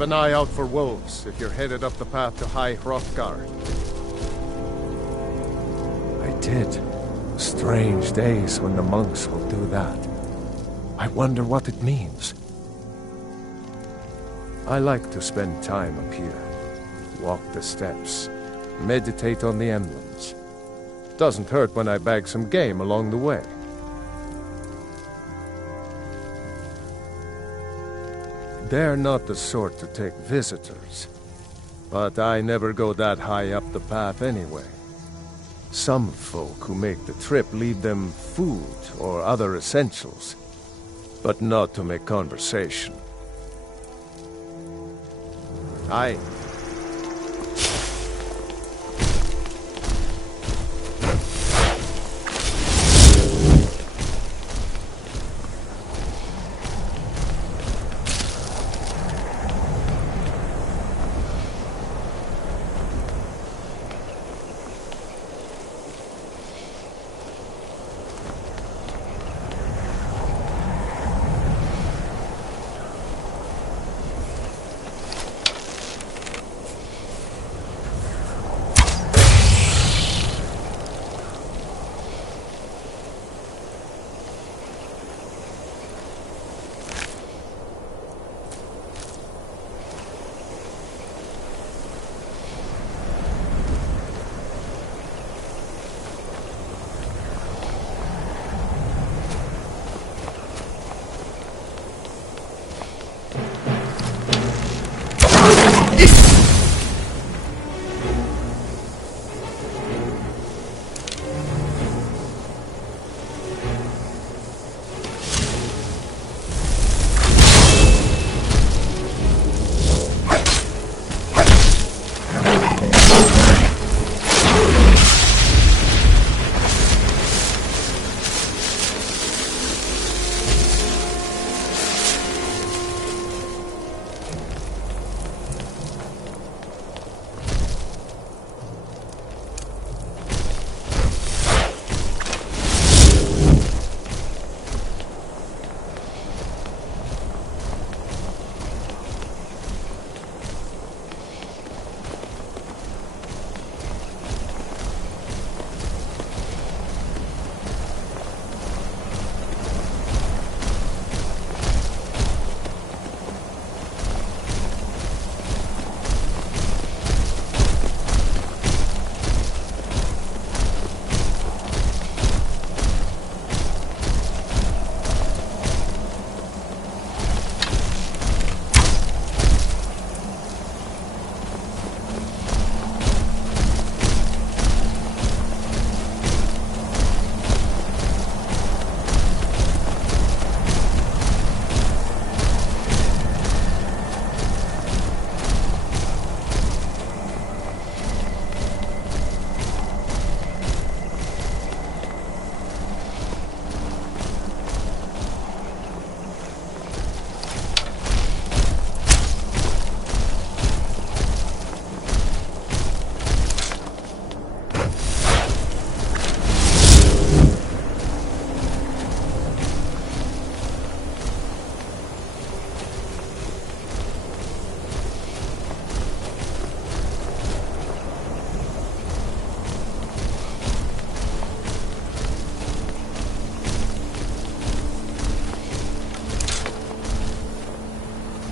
Keep an eye out for wolves if you're headed up the path to High Hrothgar. I did. Strange days when the monks will do that. I wonder what it means. I like to spend time up here. Walk the steps. Meditate on the emblems. Doesn't hurt when I bag some game along the way. They're not the sort to take visitors. But I never go that high up the path anyway. Some folk who make the trip leave them food or other essentials, but not to make conversation. Aye.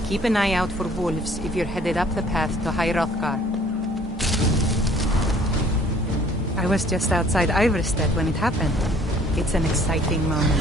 Keep an eye out for wolves if you're headed up the path to High Hrothgar. I was just outside Iverstead when it happened. It's an exciting moment.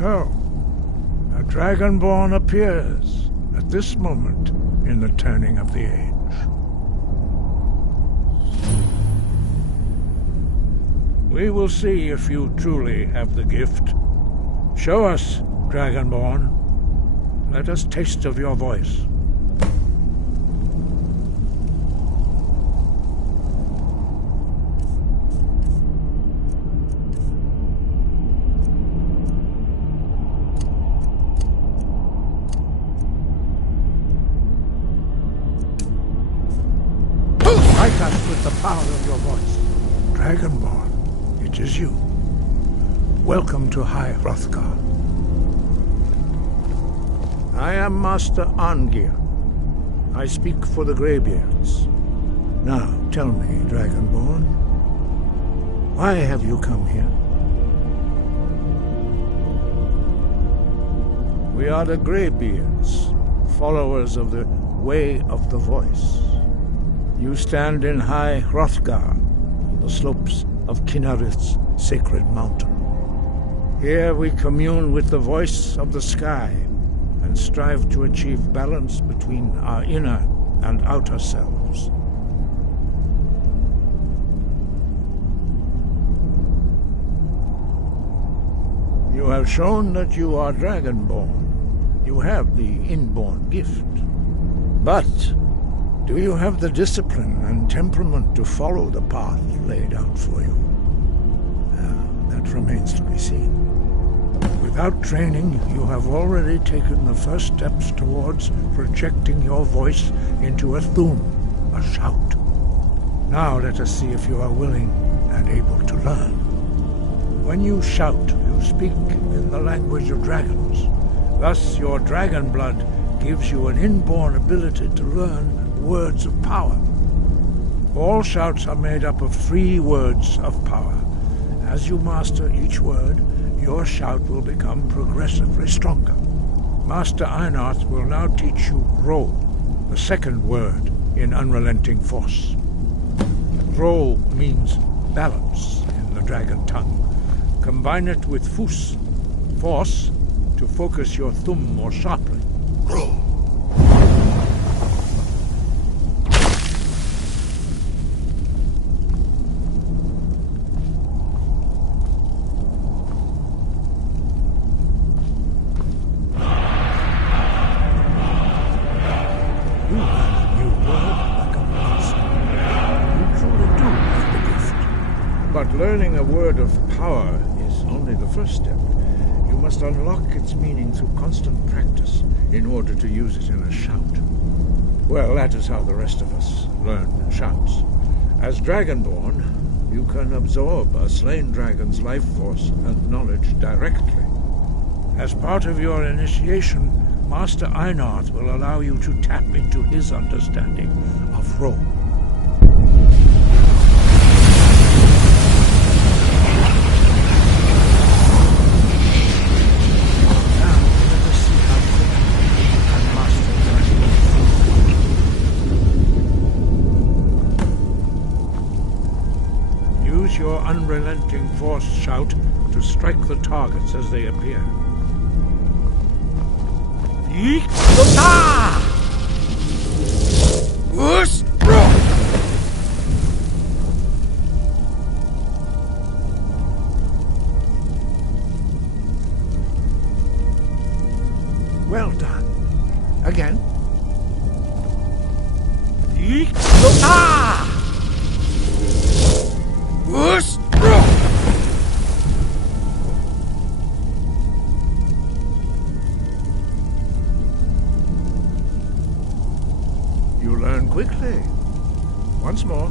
So, a Dragonborn appears at this moment in the turning of the age. We will see if you truly have the gift. Show us, Dragonborn. Let us taste of your voice. Strike us with the power of your voice. Dragonborn, it is you. Welcome to High Hrothgar. I am Master Arngir. I speak for the Greybeards. Now, tell me, Dragonborn, why have you come here? We are the Greybeards, followers of the Way of the Voice. You stand in High Hrothgar, on the slopes of Kinnarith's sacred mountain. Here we commune with the voice of the sky and strive to achieve balance between our inner and outer selves. You have shown that you are Dragonborn. You have the inborn gift. But do you have the discipline and temperament to follow the path laid out for you? That remains to be seen. Without training, you have already taken the first steps towards projecting your voice into a thum, a shout. Now let us see if you are willing and able to learn. When you shout, you speak in the language of dragons. Thus, your dragon blood gives you an inborn ability to learn words of power. All shouts are made up of 3 words of power. As you master each word, your shout will become progressively stronger. Master Einarth will now teach you Ro, the second word in Unrelenting Force. Ro means balance in the dragon tongue. Combine it with Fus, force, to focus your thumb more sharply. Ro. But learning a word of power is only the first step. You must unlock its meaning through constant practice in order to use it in a shout. Well, that is how the rest of us learn shouts. As Dragonborn, you can absorb a slain dragon's life force and knowledge directly. As part of your initiation, Master Einarth will allow you to tap into his understanding of Ro. Your unrelenting force shout to strike the targets as they appear. Well done. Again. You learn quickly. Once more.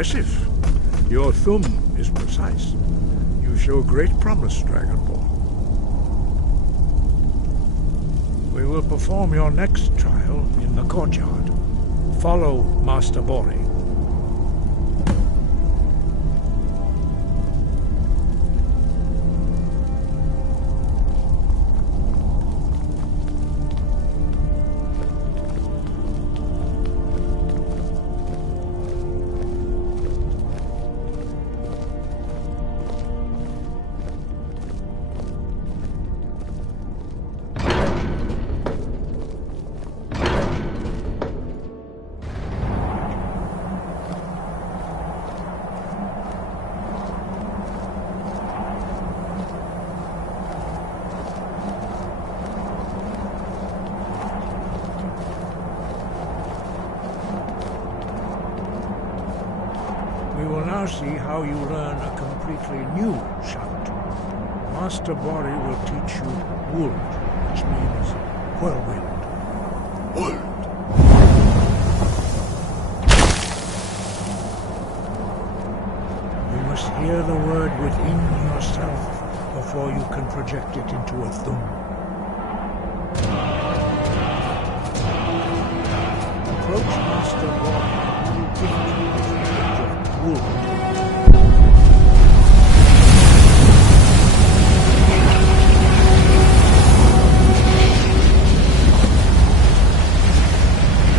Impressive. Your thum is precise. You show great promise, Dragonborn. We will perform your next trial in the courtyard. Follow Master Bori. We will now see how you learn a completely new shout. Master Bori will teach you Wold, which means whirlwind. Wold! You must hear the word within yourself before you can project it into a thum. Approach Master Bori and he will give you his knowledge of wool.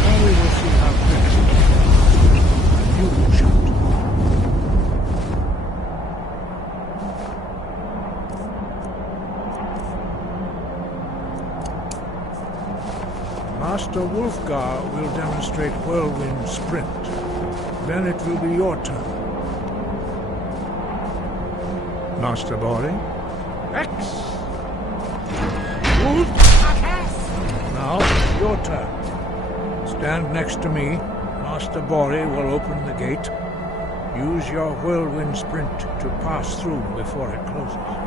Now we will see how quick you will shout. Master Wolfgar will demonstrate whirlwind sprint. Then it will be your turn. Master Bori. X! Wolf! Now, your turn. Stand next to me. Master Bori will open the gate. Use your whirlwind sprint to pass through before it closes.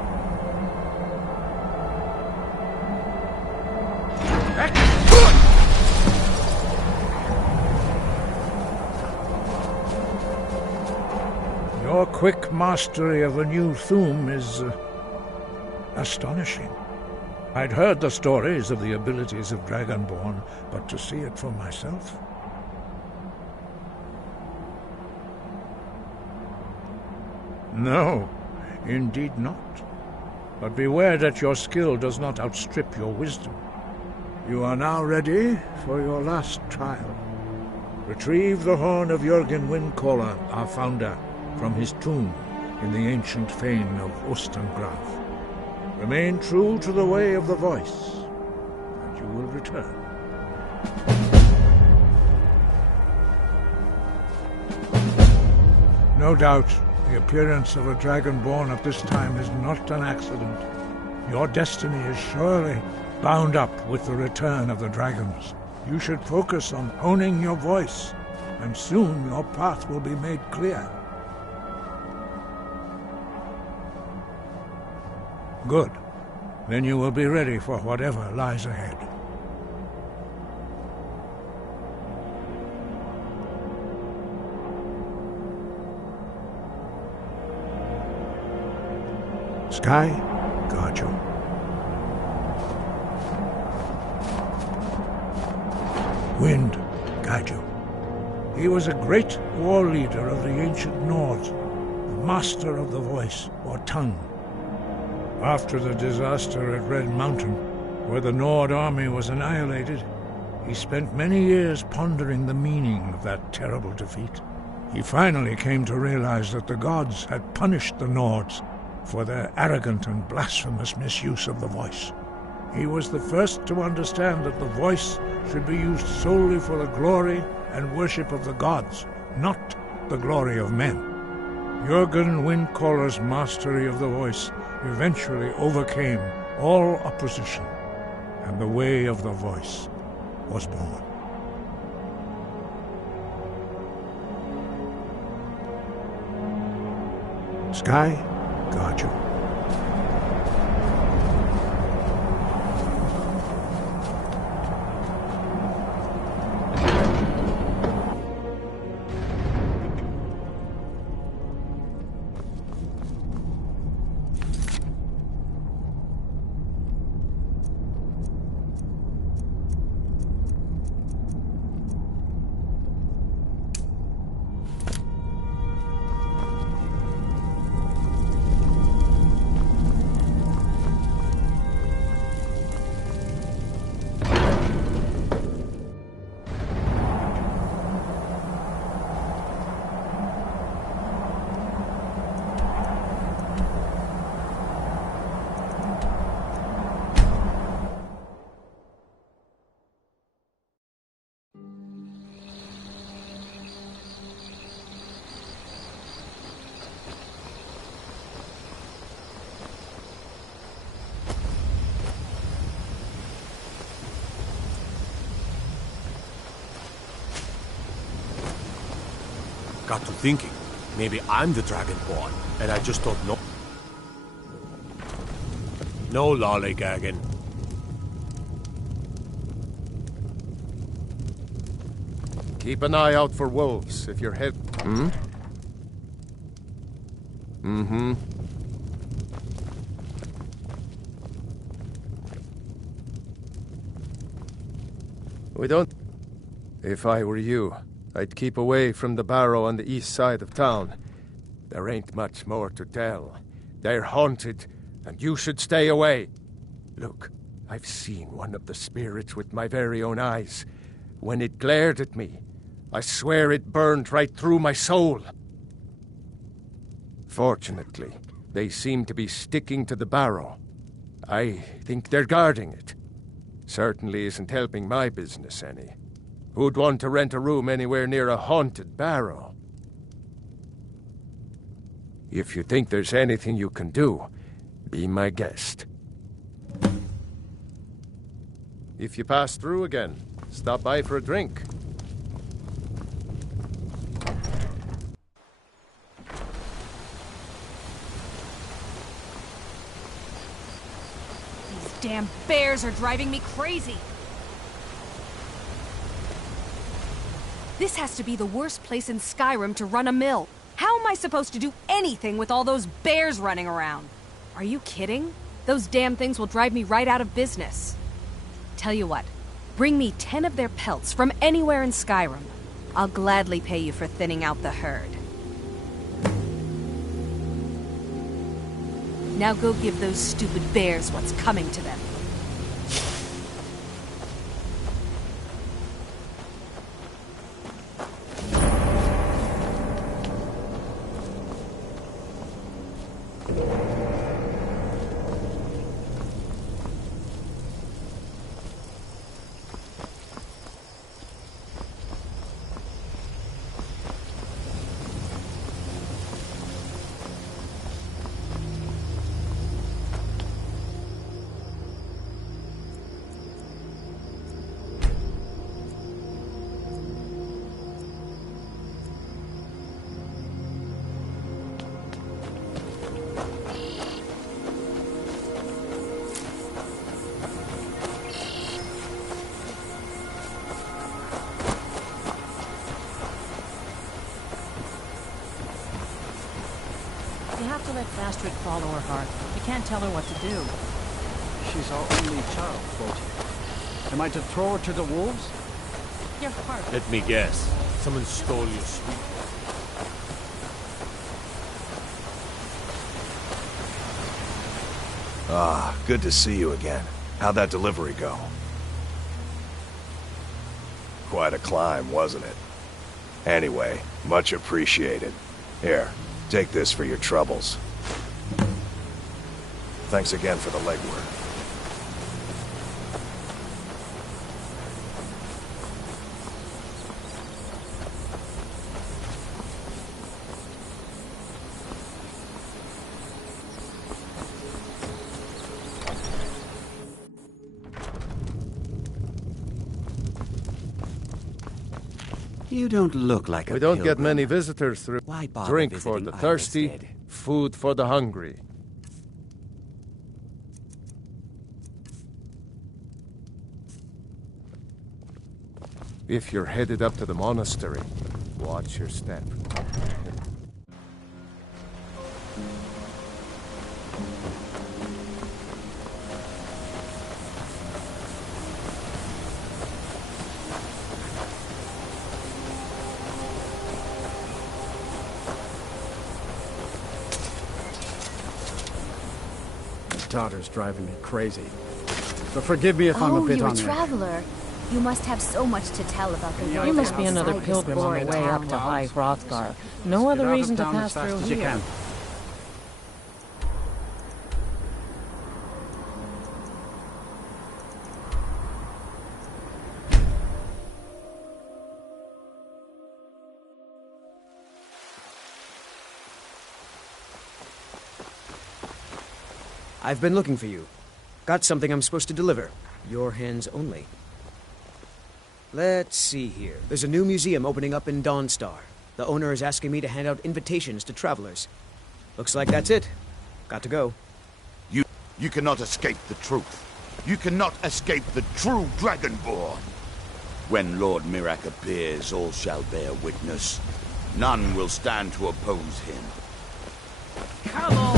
Your quick mastery of a new thum is astonishing. I'd heard the stories of the abilities of Dragonborn, but to see it for myself... No, indeed not. But beware that your skill does not outstrip your wisdom. You are now ready for your last trial. Retrieve the horn of Jürgen Windcaller, our founder, from his tomb in the ancient fane of Ostengraf. Remain true to the way of the voice, and you will return. No doubt, the appearance of a Dragonborn at this time is not an accident. Your destiny is surely bound up with the return of the dragons. You should focus on honing your voice, and soon your path will be made clear. Good. Then you will be ready for whatever lies ahead. Sky, guard you. Wind, guide you. He was a great war leader of the ancient Nords, the master of the voice, or tongue. After the disaster at Red Mountain, where the Nord army was annihilated, he spent many years pondering the meaning of that terrible defeat. He finally came to realize that the gods had punished the Nords for their arrogant and blasphemous misuse of the voice. He was the first to understand that the voice should be used solely for the glory and worship of the gods, not the glory of men. Jürgen Windcaller's mastery of the voice eventually overcame all opposition, and the way of the voice was born. Sky, guard you. got to thinking, maybe I'm the Dragonborn, and I just don't know. No lollygagging. Keep an eye out for wolves if you're head... Hmm? Mm-hmm. We don't... If I were you, I'd keep away from the barrow on the east side of town. There ain't much more to tell. They're haunted, and you should stay away. Look, I've seen one of the spirits with my very own eyes. When it glared at me, I swear it burned right through my soul. Fortunately, they seem to be sticking to the barrow. I think they're guarding it. Certainly isn't helping my business any. Who'd want to rent a room anywhere near a haunted barrow? If you think there's anything you can do, be my guest. If you pass through again, stop by for a drink. These damn bears are driving me crazy! This has to be the worst place in Skyrim to run a mill. How am I supposed to do anything with all those bears running around? Are you kidding? Those damn things will drive me right out of business. Tell you what, bring me 10 of their pelts from anywhere in Skyrim. I'll gladly pay you for thinning out the herd. Now go give those stupid bears what's coming to them. You have to let Astrid follow her heart. You can't tell her what to do. She's our only child, Clothier. Am I to throw her to the wolves? Your heart. Let me guess. Someone stole your sweet. Ah, good to see you again. How'd that delivery go? Quite a climb, wasn't it? Anyway, much appreciated. Here, take this for your troubles. Thanks again for the legwork. You don't look like a We don't get pilgrim. many visitors through. Why bother Drink for visiting the thirsty, Ivarstead? food for the hungry. If you're headed up to the monastery, watch your step. Daughter's driving me crazy. So forgive me if I'm a bit you're on a the... traveler. You must have so much to tell about the world You must be outside another this pilgrim on the boring way up town. to High Hrothgar. No other Get out of reason to town pass as fast through as you here. can. I've been looking for you. Got something I'm supposed to deliver. Your hands only. Let's see here. There's a new museum opening up in Dawnstar. The owner is asking me to hand out invitations to travelers. Looks like that's it. Got to go. You cannot escape the truth. You cannot escape the true Dragonborn. When Lord Mirac appears, all shall bear witness. None will stand to oppose him. Come on!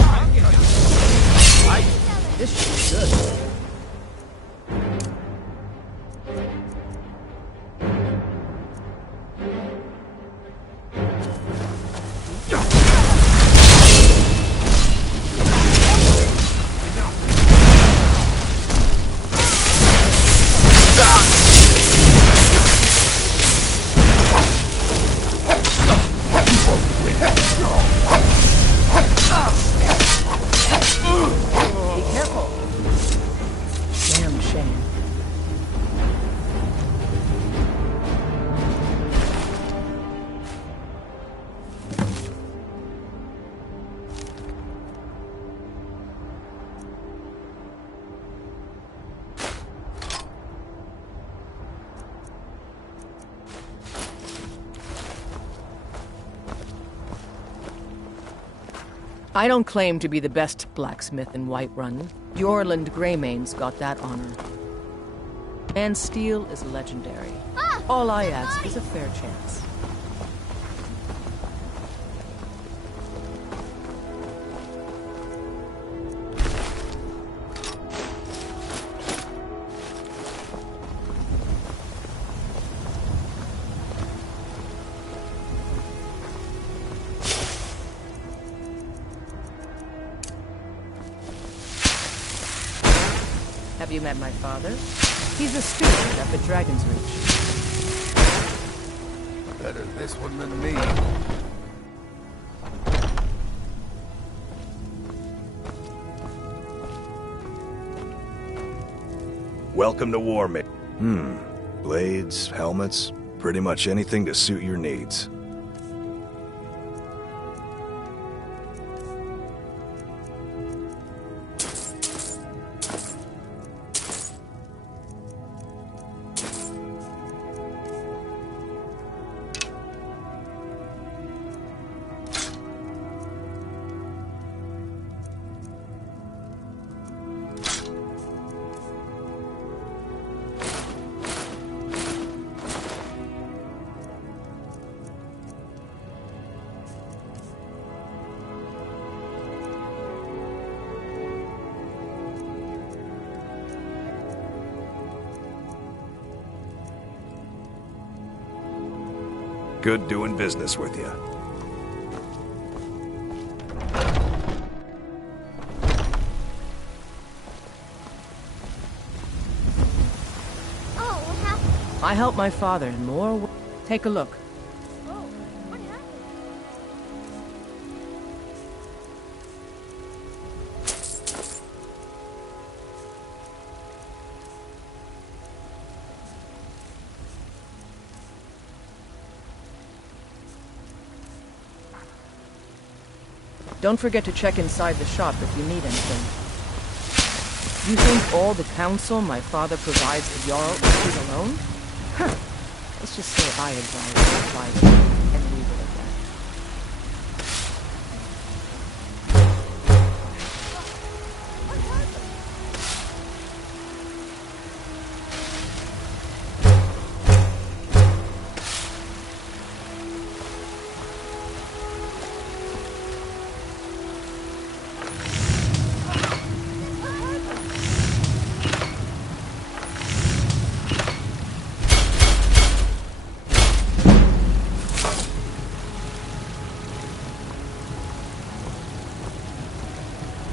Right. This should be good. I don't claim to be the best blacksmith in Whiterun. Jorland Greymane's got that honor. And steel is legendary. All I ask is a fair chance. Have you met my father? He's a student up at Dragon's Reach. Better this one than me. Welcome to Warmate. Blades, helmets, pretty much anything to suit your needs. Good doing business with you. I helped my father in more. Take a look. Don't forget to check inside the shop if you need anything. You think all the counsel my father provides the Jarl is alone? Huh. Let's just say I advise and leave it at that.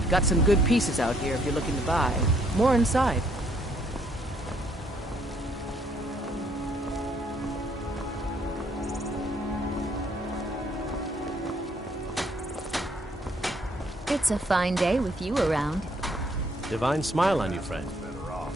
Got some good pieces out here if you're looking to buy. More inside. It's a fine day with you around. Divine smile on you, friend. Better off.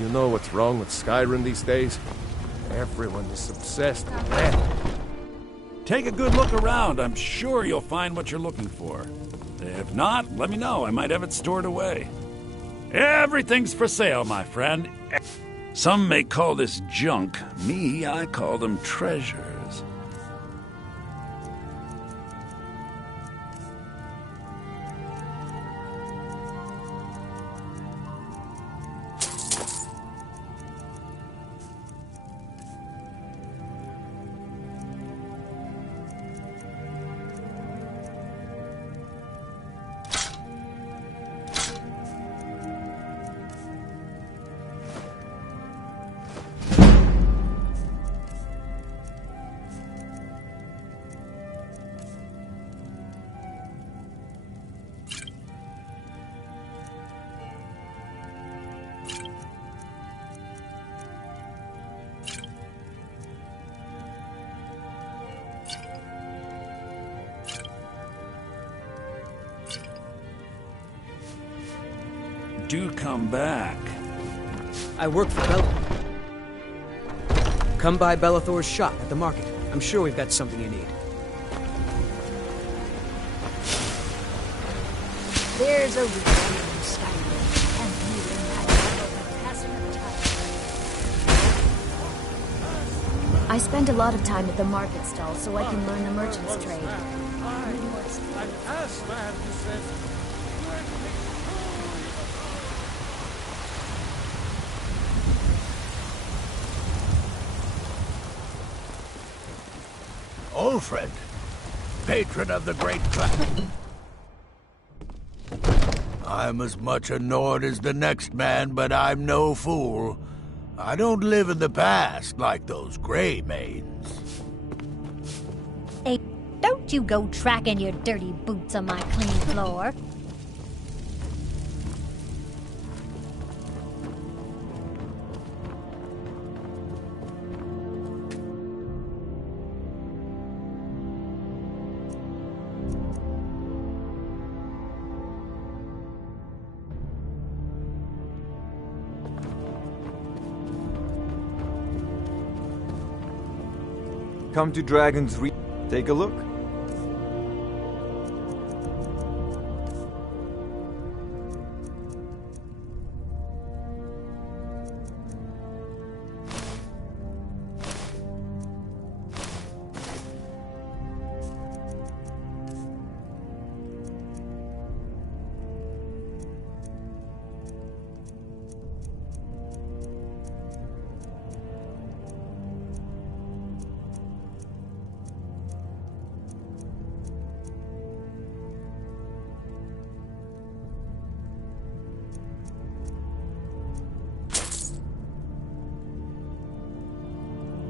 You know what's wrong with Skyrim these days? Everyone is obsessed with that. Take a good look around. I'm sure you'll find what you're looking for. If not, let me know. I might have it stored away. Everything's for sale, my friend. Some may call this junk. Me, I call them treasures. Do come back. I work for Come by Bellathor's shop at the market. I'm sure we've got something you need. There's a reason in Skyrim, and you and passing of time. I spend a lot of time at the market stall so I can learn the merchant's trade. Old friend, patron of the great clan. I'm as much a Nord as the next man, but I'm no fool. I don't live in the past like those gray maidens. Hey, don't you go tracking your dirty boots on my clean floor. Come to Dragon's Reach. Take a look.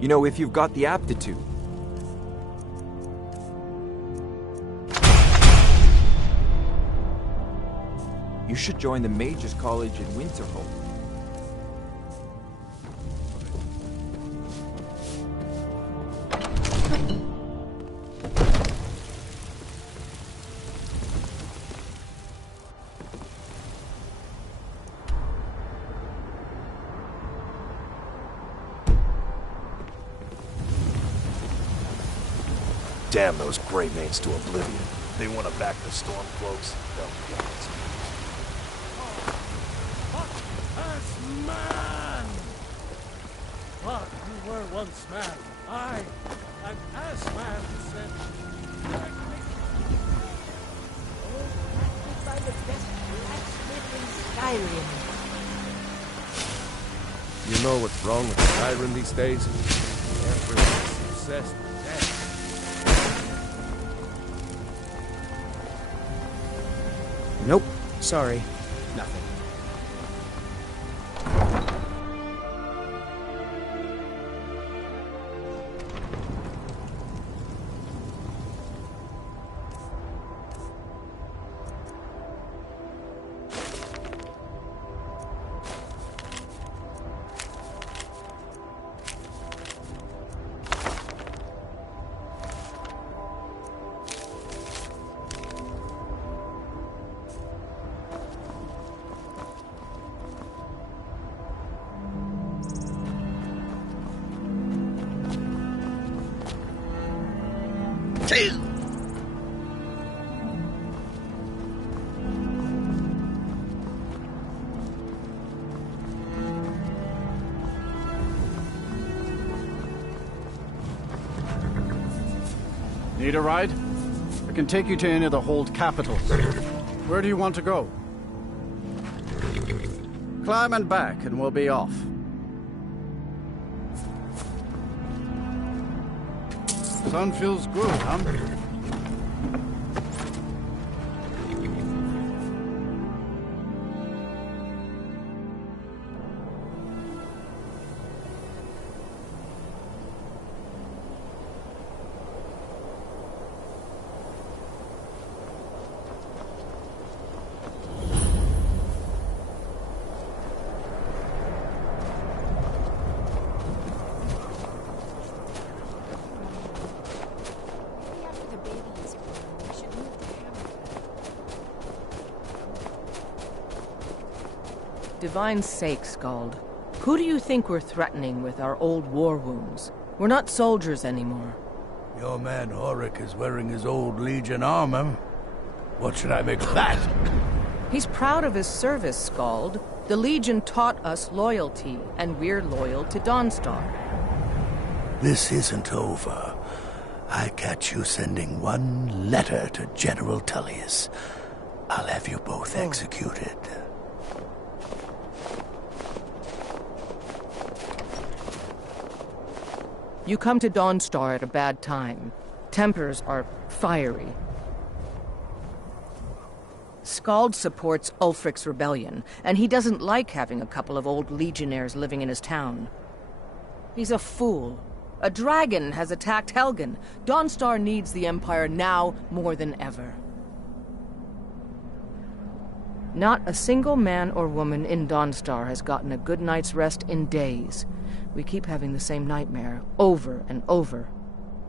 You know, if you've got the aptitude. You should join the Mages College in Winterhold. Damn those gray maids to oblivion. They want to back the Stormcloaks. They'll get it. As man! But you were once man. I, an as man, said. By the best blacksmith in Skyrim. You know what's wrong with Skyrim these days? Everyone's obsessed with death. Nope. Sorry. Nothing. Need a ride? I can take you to any of the hold capitals. Where do you want to go? Climb and back, and we'll be off. Sun feels good, huh? Divine's sake, Scald. Who do you think we're threatening with our old war wounds? We're not soldiers anymore. Your man Horik is wearing his old Legion armor. What should I make of that? He's proud of his service, Scald. The Legion taught us loyalty, and we're loyal to Dawnstar. This isn't over. I catch you sending one letter to General Tullius. I'll have you both executed. You come to Dawnstar at a bad time. Tempers are fiery. Scald supports Ulfric's rebellion, and he doesn't like having a couple of old legionnaires living in his town. He's a fool. A dragon has attacked Helgen. Dawnstar needs the Empire now more than ever. Not a single man or woman in Dawnstar has gotten a good night's rest in days. We keep having the same nightmare, over and over.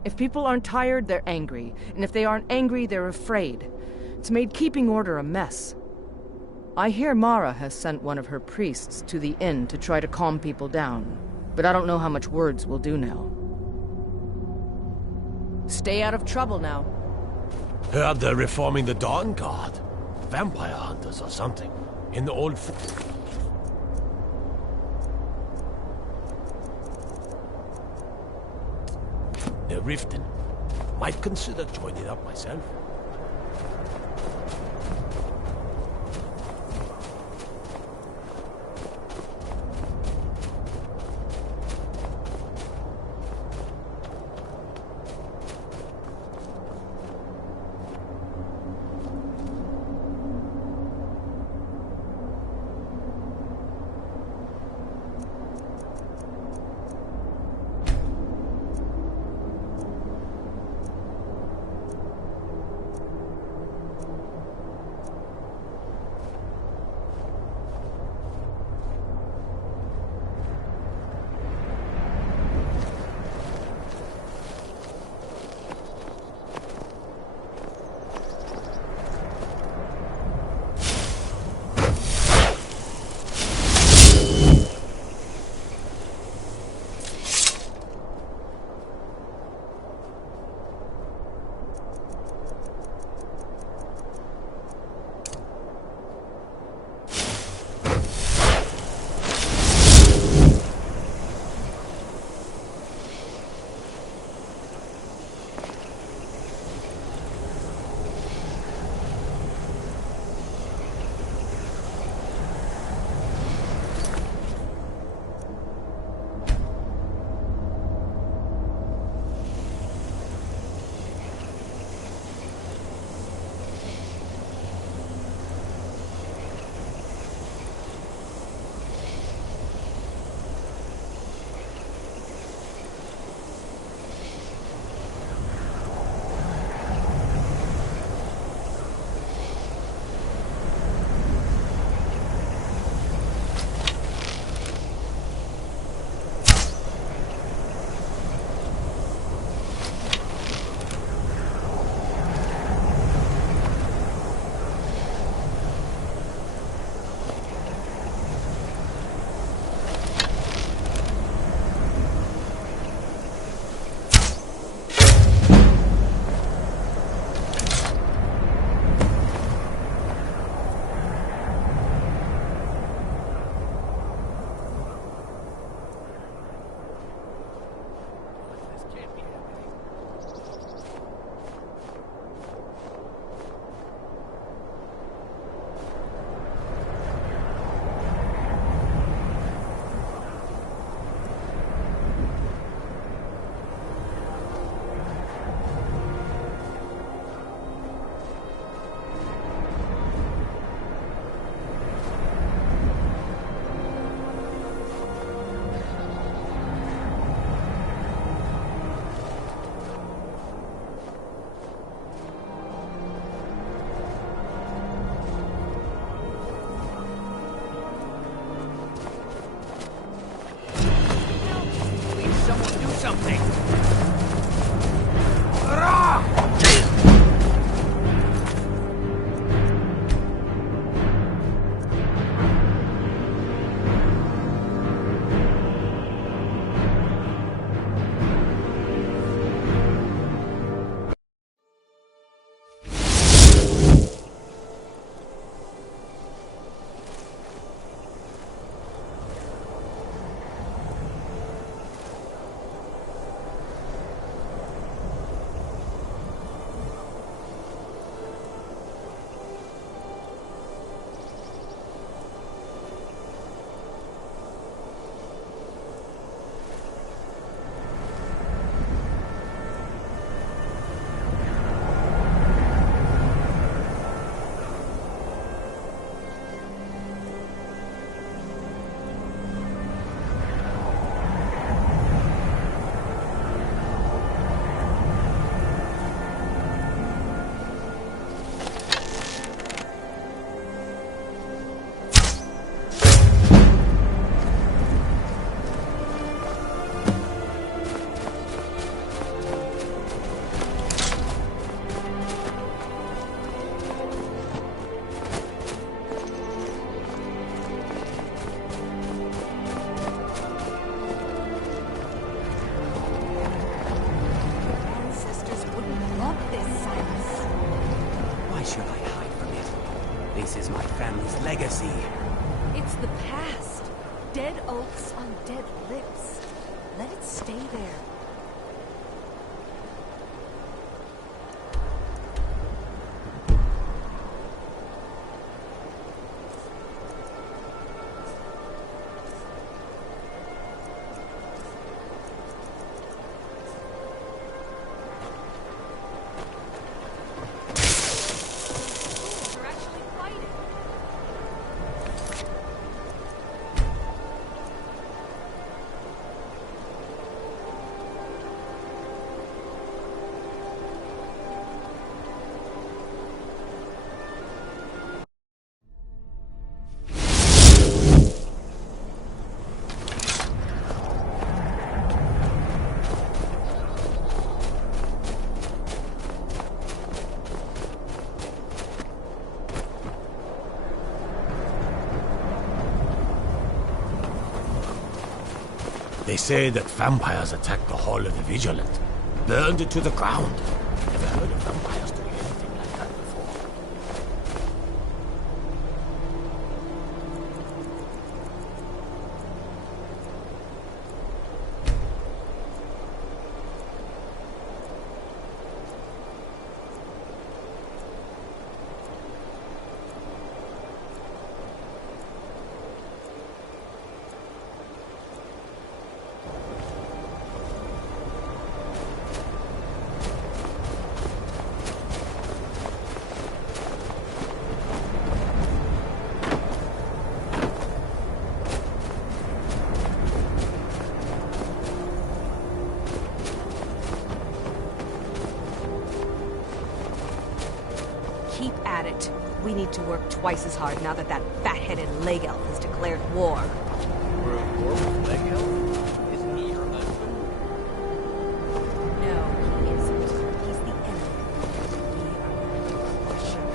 If people aren't tired, they're angry. And if they aren't angry, they're afraid. It's made keeping order a mess. I hear Mara has sent one of her priests to the inn to try to calm people down. But I don't know how much words will do now. Stay out of trouble now. Heard they're reforming the Dawn Guard. Vampire hunters or something. In the old... They're rifting. Might consider joining up myself. Do something! This is my family's legacy. It's the past. Dead oaks on dead lips. Let it stay there. They say that vampires attacked the Hall of the Vigilant, burned it to the ground. Never heard of vampires doing anything like that before. Keep at it. We need to work twice as hard now that that fat-headed leg elf has declared war. We're at war with leg elf? Isn't he your husband? No, he isn't. He's the enemy. We are going to crush him.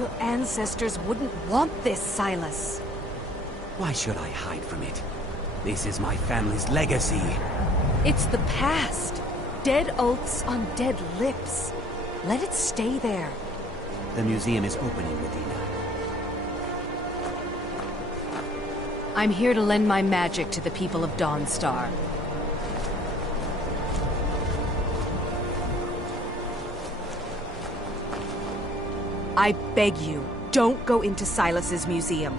Your ancestors wouldn't want this, Silas. Why should I hide from it? This is my family's legacy. It's the past. Dead oaths on dead lips. Let it stay there. The museum is opening, Medina. I'm here to lend my magic to the people of Dawnstar. I beg you, don't go into Silas's museum.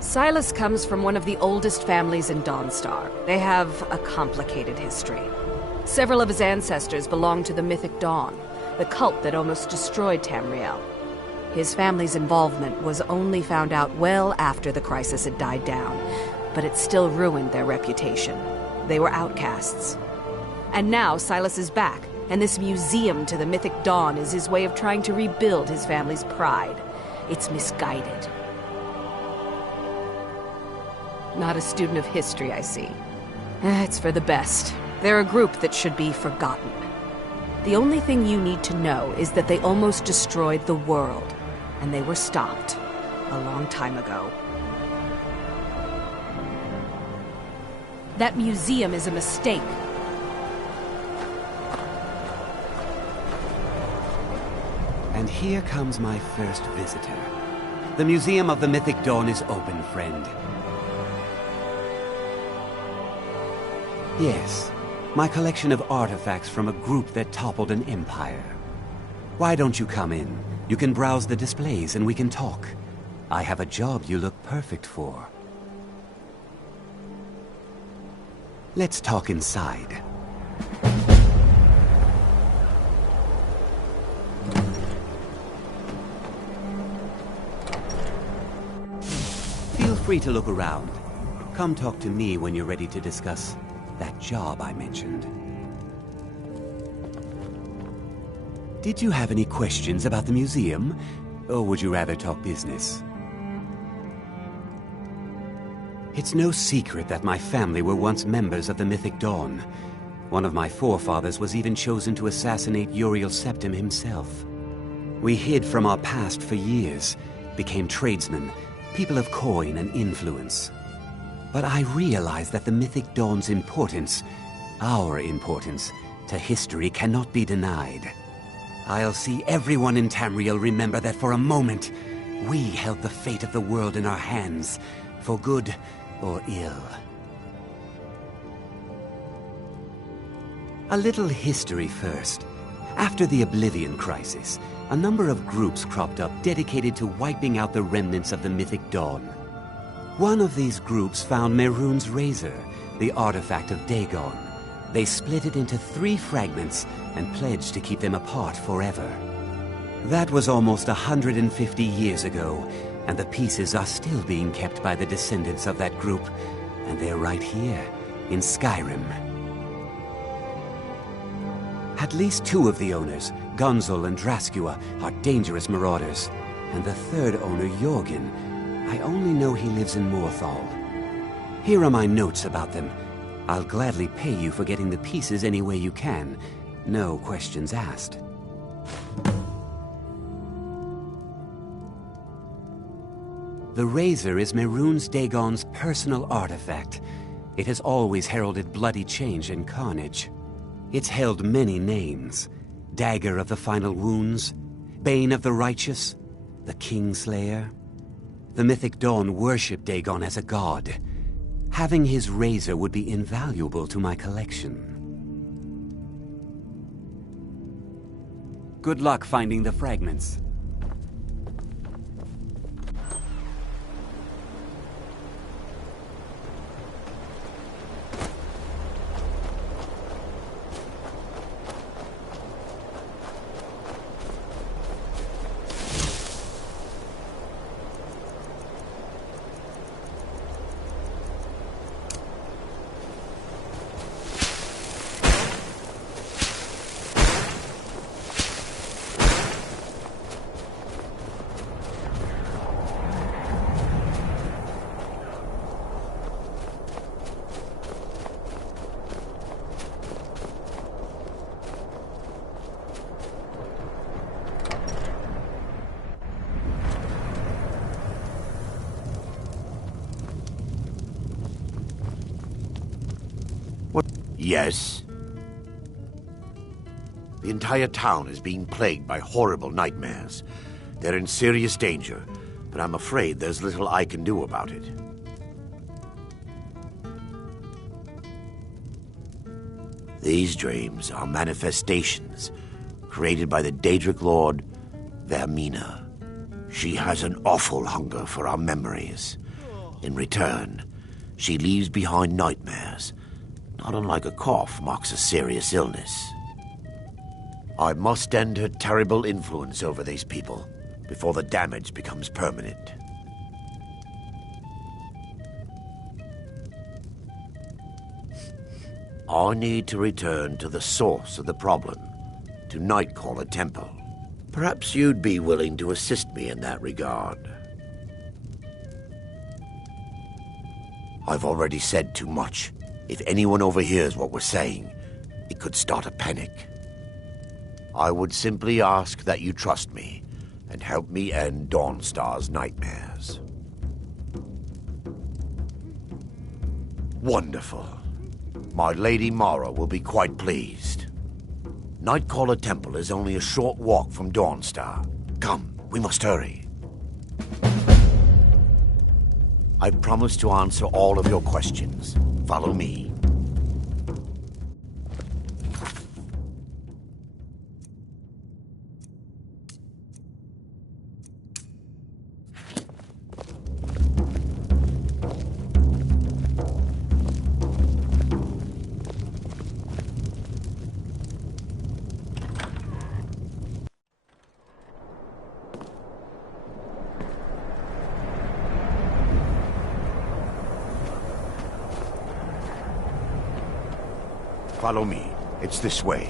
Silas comes from one of the oldest families in Dawnstar. They have a complicated history. Several of his ancestors belong to the Mythic Dawn, the cult that almost destroyed Tamriel. His family's involvement was only found out well after the crisis had died down, but it still ruined their reputation. They were outcasts. And now Silas is back, and this museum to the Mythic Dawn is his way of trying to rebuild his family's pride. It's misguided. Not a student of history, I see. It's for the best. They're a group that should be forgotten. The only thing you need to know is that they almost destroyed the world, and they were stopped a long time ago. That museum is a mistake. And here comes my first visitor. The Museum of the Mythic Dawn is open, friend. Yes, my collection of artifacts from a group that toppled an empire. Why don't you come in? You can browse the displays and we can talk. I have a job you look perfect for. Let's talk inside. Feel free to look around. Come talk to me when you're ready to discuss that job I mentioned. Did you have any questions about the museum? Or would you rather talk business? It's no secret that my family were once members of the Mythic Dawn. One of my forefathers was even chosen to assassinate Uriel Septim himself. We hid from our past for years, became tradesmen, people of coin and influence. But I realized that the Mythic Dawn's importance, our importance, to history cannot be denied. I'll see everyone in Tamriel remember that for a moment, we held the fate of the world in our hands, for good or ill. A little history first. After the Oblivion Crisis, a number of groups cropped up dedicated to wiping out the remnants of the Mythic Dawn. One of these groups found Mehrunes' razor, the artifact of Dagon. They split it into 3 fragments and pledged to keep them apart forever. That was almost 150 years ago, and the pieces are still being kept by the descendants of that group, and they're right here, in Skyrim. At least 2 of the owners, Gunzel and Draskua, are dangerous marauders, and the 3rd owner, Jorgen, I only know he lives in Morthal. Here are my notes about them. I'll gladly pay you for getting the pieces any way you can. No questions asked. The razor is Mehrunes Dagon's personal artifact. It has always heralded bloody change and carnage. It's held many names. Dagger of the Final Wounds, Bane of the Righteous, the Kingslayer. The Mythic Dawn worshipped Dagon as a god. Having his razor would be invaluable to my collection. Good luck finding the fragments. Yes? The entire town is being plagued by horrible nightmares. They're in serious danger, but I'm afraid there's little I can do about it. These dreams are manifestations created by the Daedric Lord Vermina. She has an awful hunger for our memories. In return, she leaves behind nightmares. Not unlike a cough marks a serious illness. I must end her terrible influence over these people before the damage becomes permanent. I need to return to the source of the problem, to Nightcaller Temple. Perhaps you'd be willing to assist me in that regard. I've already said too much. If anyone overhears what we're saying, it could start a panic. I would simply ask that you trust me and help me end Dawnstar's nightmares. Wonderful. My Lady Mara will be quite pleased. Nightcaller Temple is only a short walk from Dawnstar. Come, we must hurry. I promise to answer all of your questions. Follow me. Follow me. It's this way.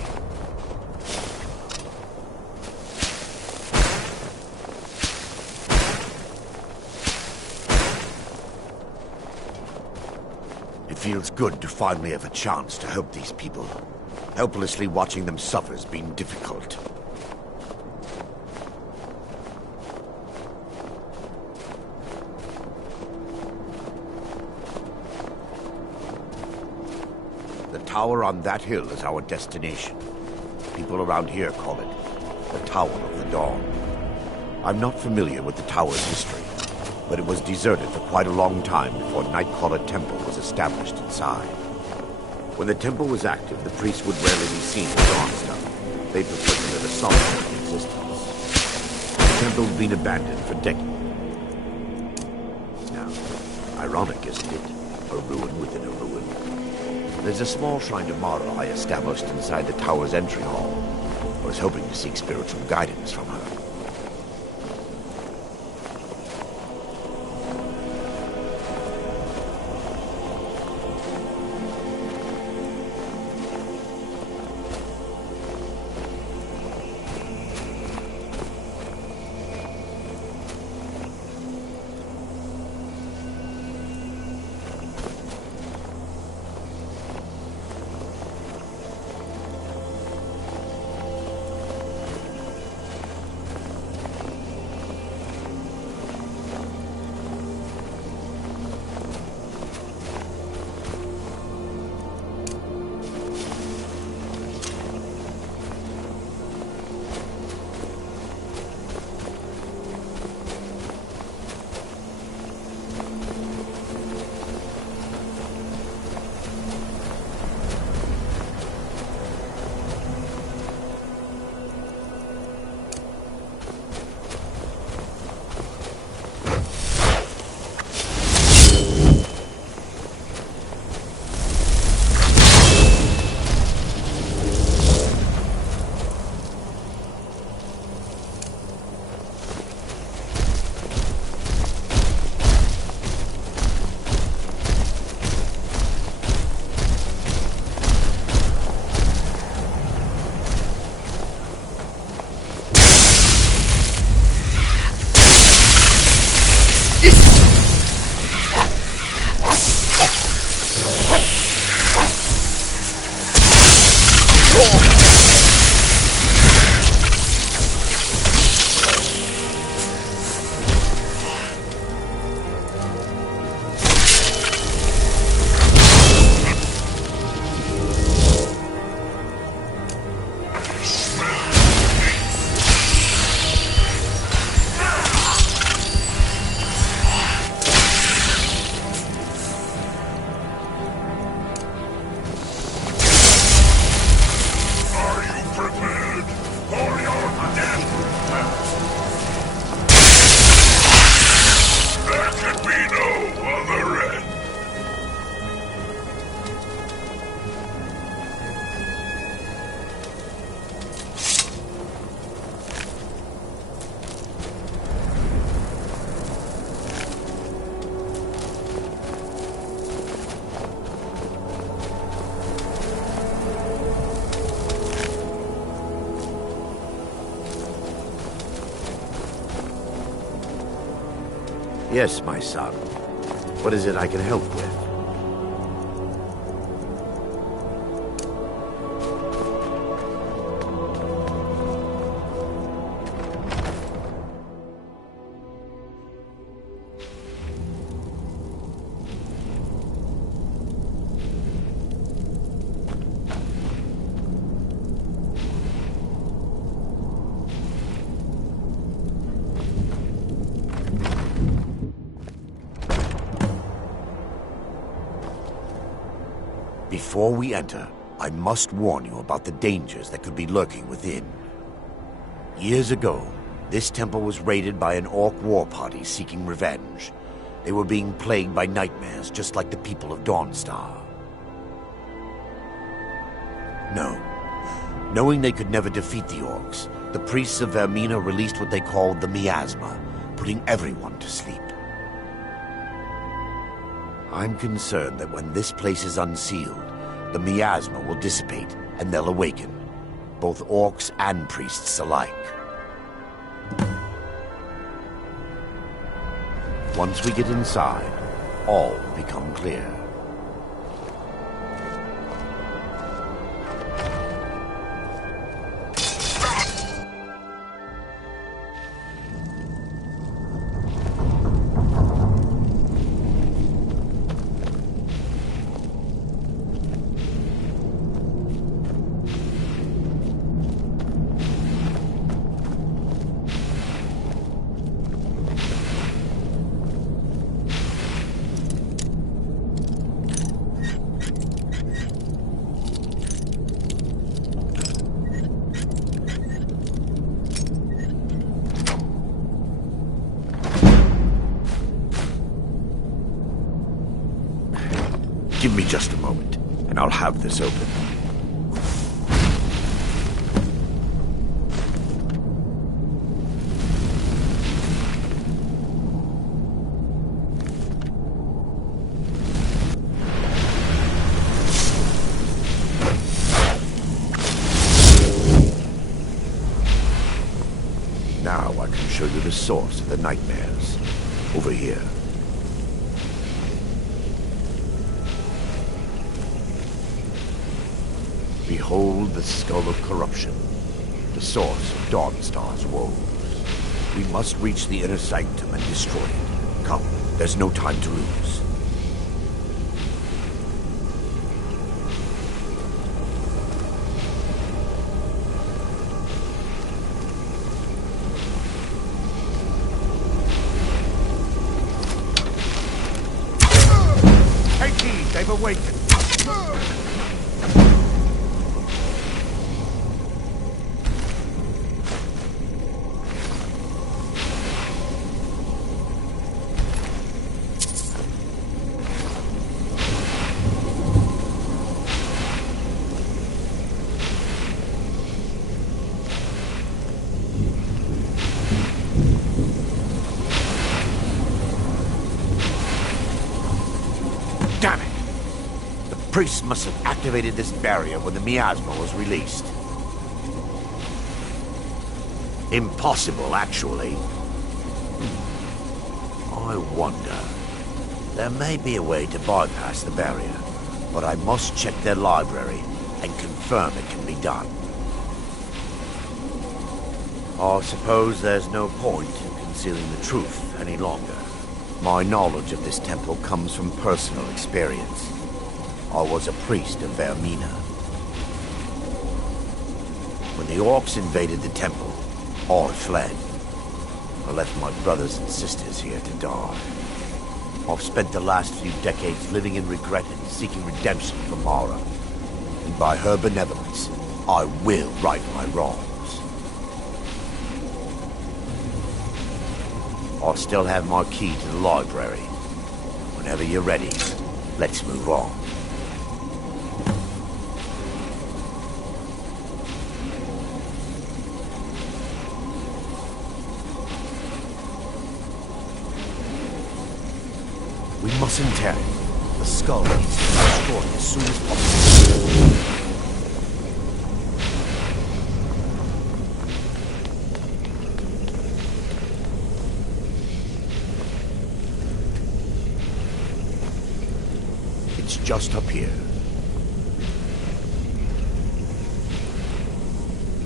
It feels good to finally have a chance to help these people. Helplessly watching them suffer has been difficult. The tower on that hill is our destination. People around here call it the Tower of the Dawn. I'm not familiar with the tower's history, but it was deserted for quite a long time before Nightcaller Temple was established inside. When the temple was active, the priests would rarely be seen in Dawnstar. They preferred to live a solitary existence. The temple's been abandoned for decades. Now, ironic, isn't it? A ruin within a ruin. There's a small shrine to Mara I established inside the tower's entry hall. I was hoping to seek spiritual guidance from her. Yes, my son. What is it I can help with? Before we enter, I must warn you about the dangers that could be lurking within. Years ago, this temple was raided by an orc war party seeking revenge. They were being plagued by nightmares, just like the people of Dawnstar. No. Knowing they could never defeat the orcs, the priests of Vermina released what they called the Miasma, putting everyone to sleep. I'm concerned that when this place is unsealed, the miasma will dissipate and they'll awaken, both orcs and priests alike. Once we get inside, all will become clear. Give me just a moment, and I'll have this open. Now I can show you the source of the nightmares. Over here. Behold the Skull of Corruption, the source of Dawnstar's woes. We must reach the inner sanctum and destroy it. Come, there's no time to lose. Take heed, they've awakened. Damn it! The priests must have activated this barrier when the miasma was released. Impossible, actually. I wonder. There may be a way to bypass the barrier, but I must check their library and confirm it can be done. I suppose there's no point in concealing the truth any longer. My knowledge of this temple comes from personal experience. I was a priest of Vermina. When the orcs invaded the temple, I fled. I left my brothers and sisters here to die. I've spent the last few decades living in regret and seeking redemption from Mara. And by her benevolence, I will right my wrongs. I still have my key to the library. Whenever you're ready, let's move on. We mustn't tear it. The skull needs to be destroyed as soon as possible. just up here.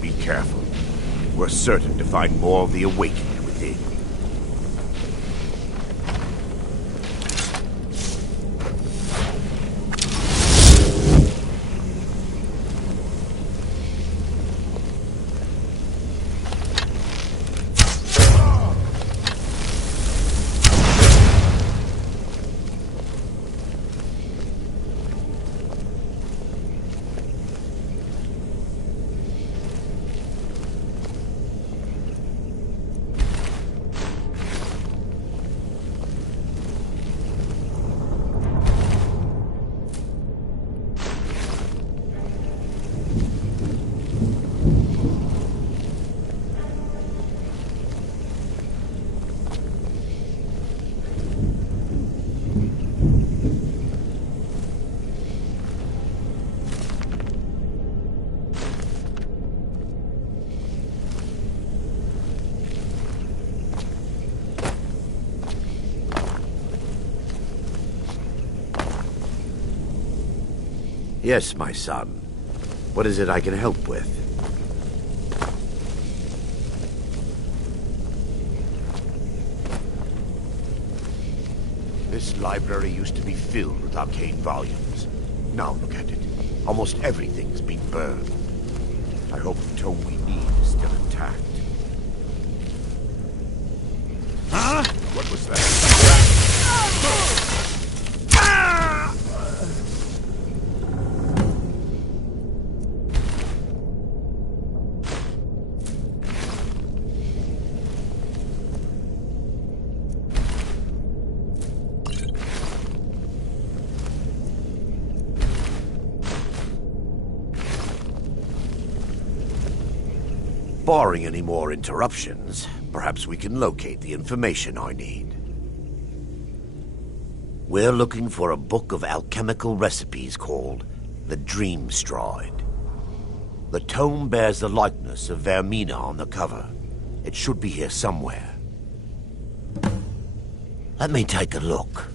Be careful. We're certain to find more of the awakening within. Yes, my son. What is it I can help with? This library used to be filled with arcane volumes. Now look at it. Almost everything's been burned. I hope the tome we need is still intact. Huh? What was that? Barring any more interruptions, perhaps we can locate the information I need. We're looking for a book of alchemical recipes called the Dream Stride. The tome bears the likeness of Vermina on the cover. It should be here somewhere. Let me take a look.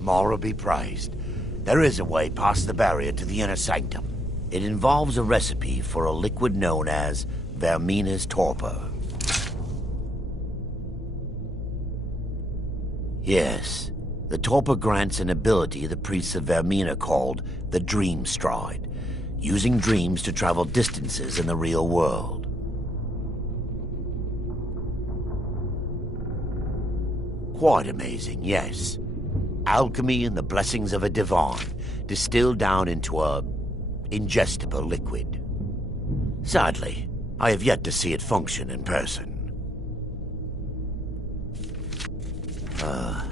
Mara be praised. There is a way past the barrier to the inner sanctum. It involves a recipe for a liquid known as Vermina's torpor. Yes, the torpor grants an ability the priests of Vermina called the Dream Stride, using dreams to travel distances in the real world. Quite amazing, yes. Alchemy and the blessings of a divine, distilled down into a ingestible liquid. Sadly, I have yet to see it function in person.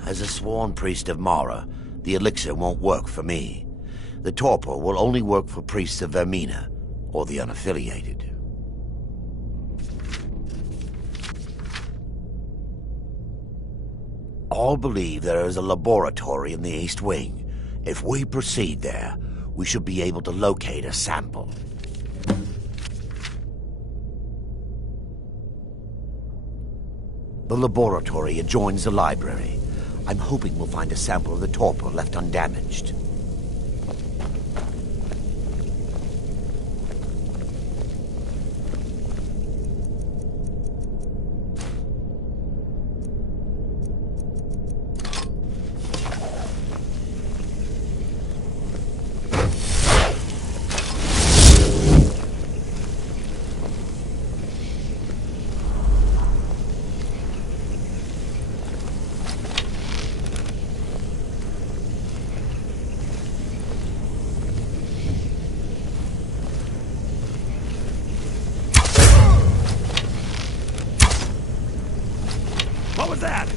As a sworn priest of Mara, the elixir won't work for me. The torpor will only work for priests of Vermina, or the unaffiliated. All believe there is a laboratory in the East Wing. If we proceed there, we should be able to locate a sample. The laboratory adjoins the library. I'm hoping we'll find a sample of the torpor left undamaged. What was that?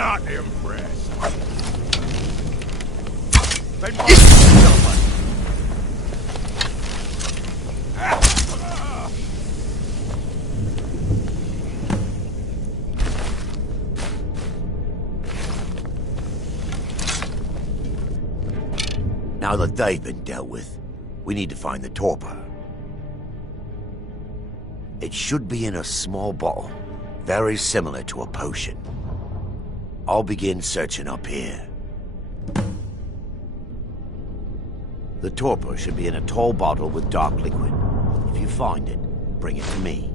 not impressed. They must be someone. Now that they've been dealt with, we need to find the torpor. It should be in a small bottle, very similar to a potion. I'll begin searching up here. The torpor should be in a tall bottle with dark liquid. If you find it, bring it to me.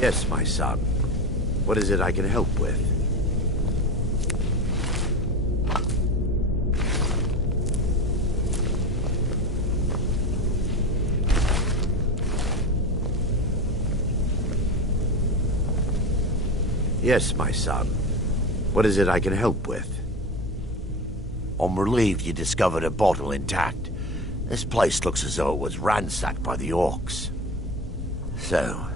Yes, my son. What is it I can help with? Yes, my son. What is it I can help with? I'm relieved you discovered a bottle intact. This place looks as though it was ransacked by the orcs. So,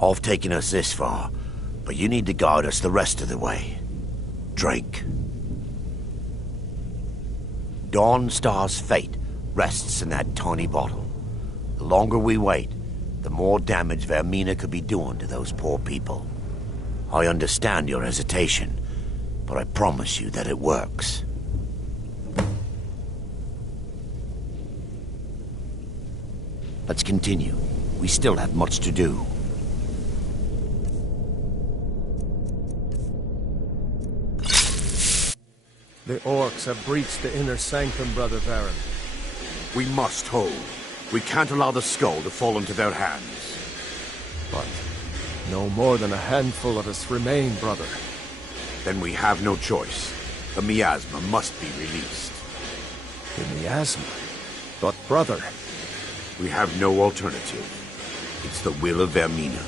I've taken us this far, but you need to guide us the rest of the way. Drink. Dawnstar's fate rests in that tiny bottle. The longer we wait, the more damage Vermina could be doing to those poor people. I understand your hesitation, but I promise you that it works. Let's continue. We still have much to do. The orcs have breached the inner sanctum, Brother Baron. We must hold. We can't allow the skull to fall into their hands. But no more than a handful of us remain, brother. Then we have no choice. The miasma must be released. The miasma? But, brother... We have no alternative. It's the will of Vermina.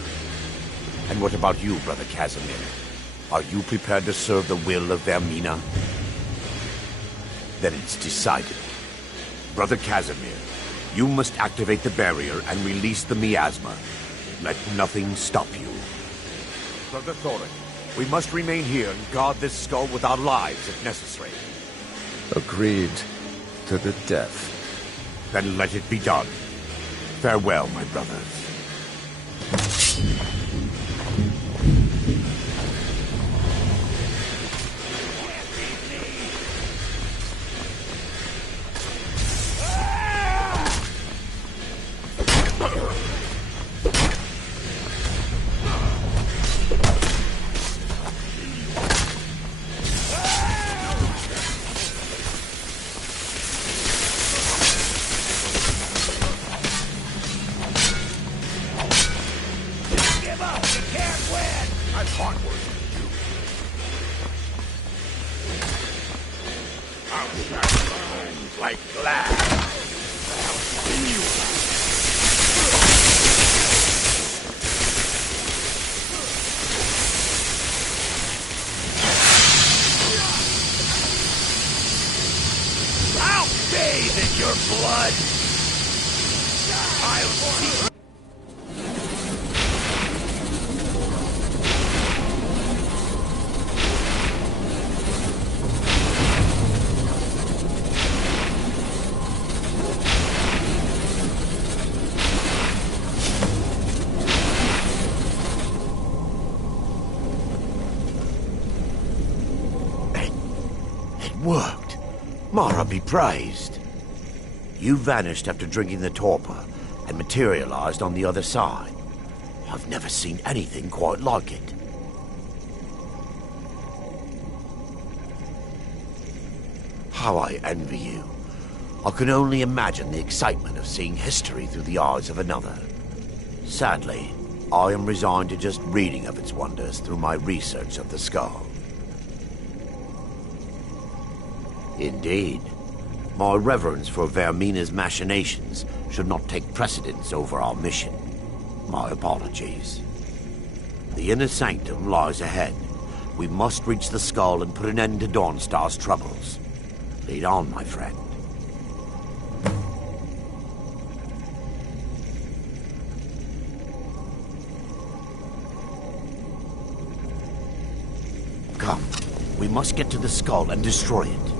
And what about you, Brother Casimir? Are you prepared to serve the will of Vermina? Then it's decided. Brother Casimir, you must activate the barrier and release the miasma. Let nothing stop you. Brother Thorin, we must remain here and guard this skull with our lives if necessary. Agreed to the death. Then let it be done. Farewell, my brothers. Like glass. I'll bathe in your blood. I'll see. Worked. Mara be praised. You vanished after drinking the torpor and materialized on the other side. I've never seen anything quite like it. How I envy you. I can only imagine the excitement of seeing history through the eyes of another. Sadly, I am resigned to just reading of its wonders through my research of the skull. Indeed. My reverence for Vermina's machinations should not take precedence over our mission. My apologies. The inner sanctum lies ahead. We must reach the skull and put an end to Dawnstar's troubles. Lead on, my friend. Come. We must get to the skull and destroy it.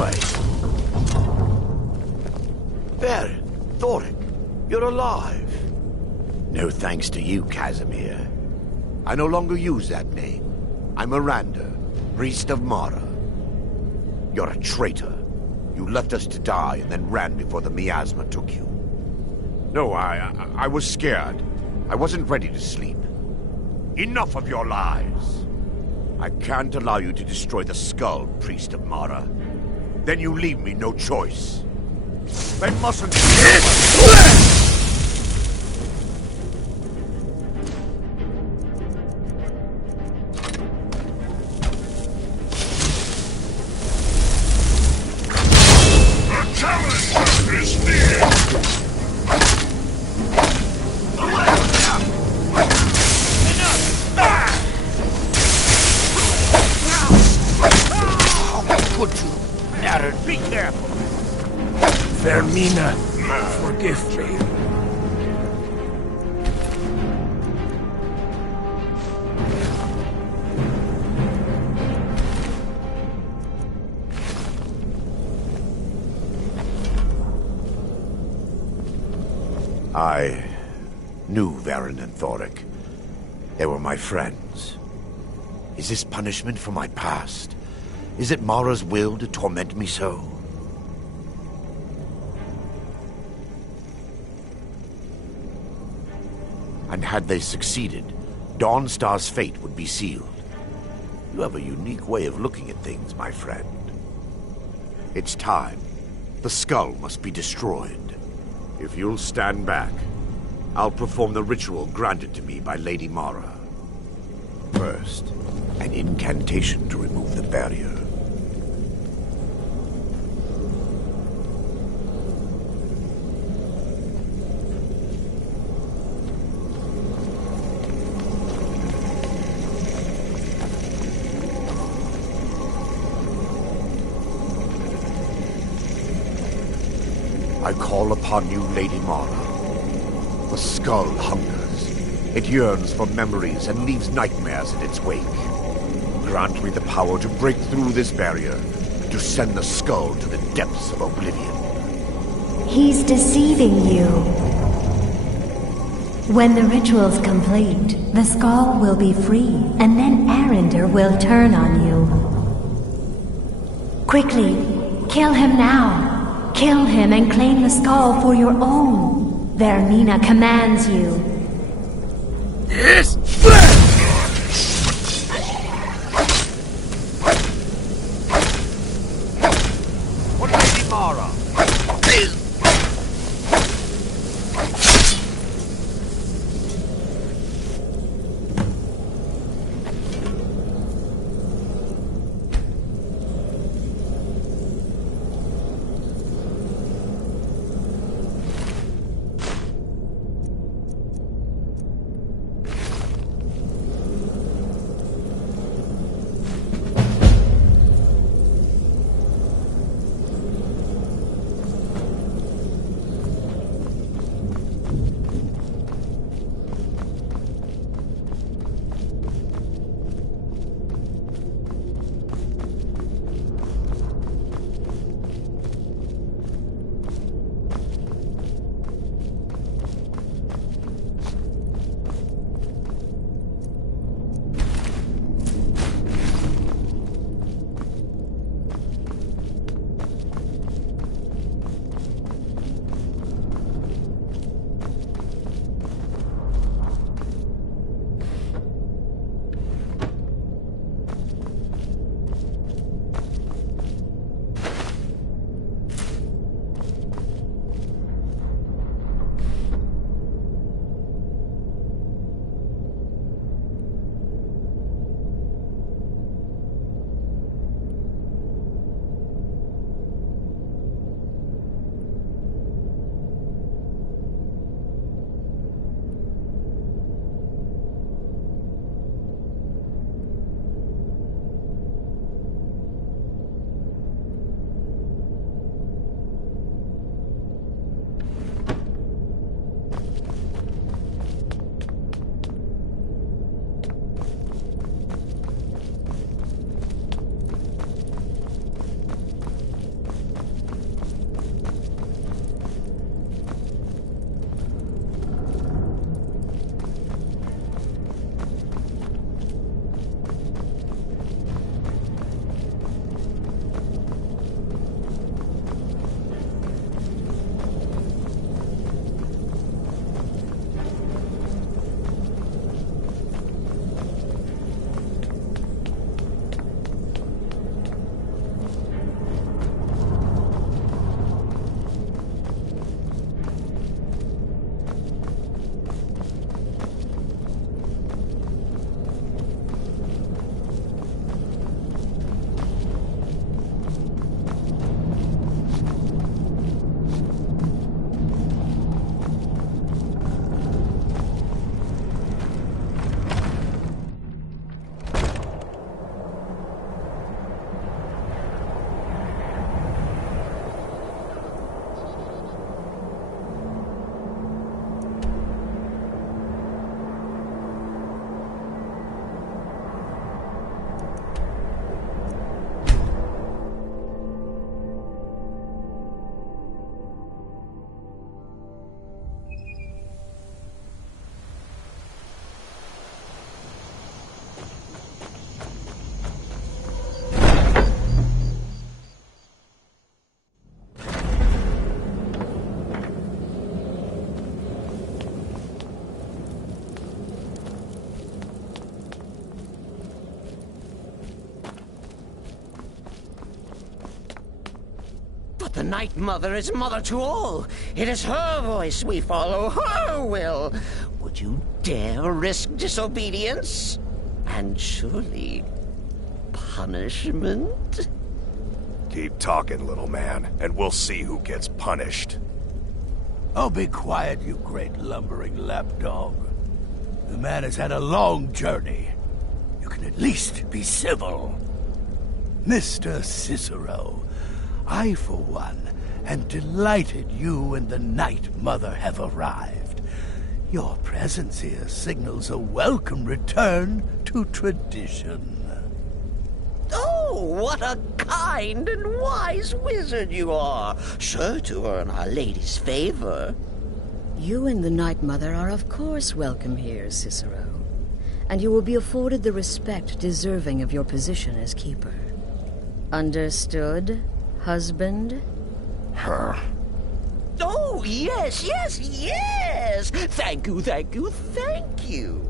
way. There, Thoric, you're alive. No thanks to you, Casimir. I no longer use that name. I'm Miranda, priest of Mara. You're a traitor. You left us to die and then ran before the miasma took you. No, I was scared. I wasn't ready to sleep. Enough of your lies. I can't allow you to destroy the skull, priest of Mara. Then you leave me no choice. They mustn't... Be careful! Vermina, forgive me. I knew Varen and Thoric. They were my friends. Is this punishment for my past? Is it Mara's will to torment me so? And had they succeeded, Dawnstar's fate would be sealed. You have a unique way of looking at things, my friend. It's time. The skull must be destroyed. If you'll stand back, I'll perform the ritual granted to me by Lady Mara. First, an incantation to remove the barrier. I call upon you, Lady Mara. The skull hungers. It yearns for memories and leaves nightmares in its wake. Grant me the power to break through this barrier, to send the skull to the depths of oblivion. He's deceiving you. When the ritual's complete, the skull will be free, and then Arender will turn on you. Quickly, kill him now. Kill him and claim the skull for your own. Vermina commands you. Yes! For Lady Mara! But the Night Mother is mother to all. It is her voice we follow, her will. Would you dare risk disobedience? And surely punishment? Keep talking, little man, and we'll see who gets punished. Oh, be quiet, you great lumbering lapdog. The man has had a long journey. You can at least be civil. Mr. Cicero, I, for one, am delighted you and the Night Mother have arrived. Your presence here signals a welcome return to tradition. Oh, what a kind and wise wizard you are, sure to earn Our Lady's favor. You and the Night Mother are of course welcome here, Cicero. And you will be afforded the respect deserving of your position as keeper. Understood, husband? Her. Oh, yes, yes, yes! Thank you, thank you, thank you!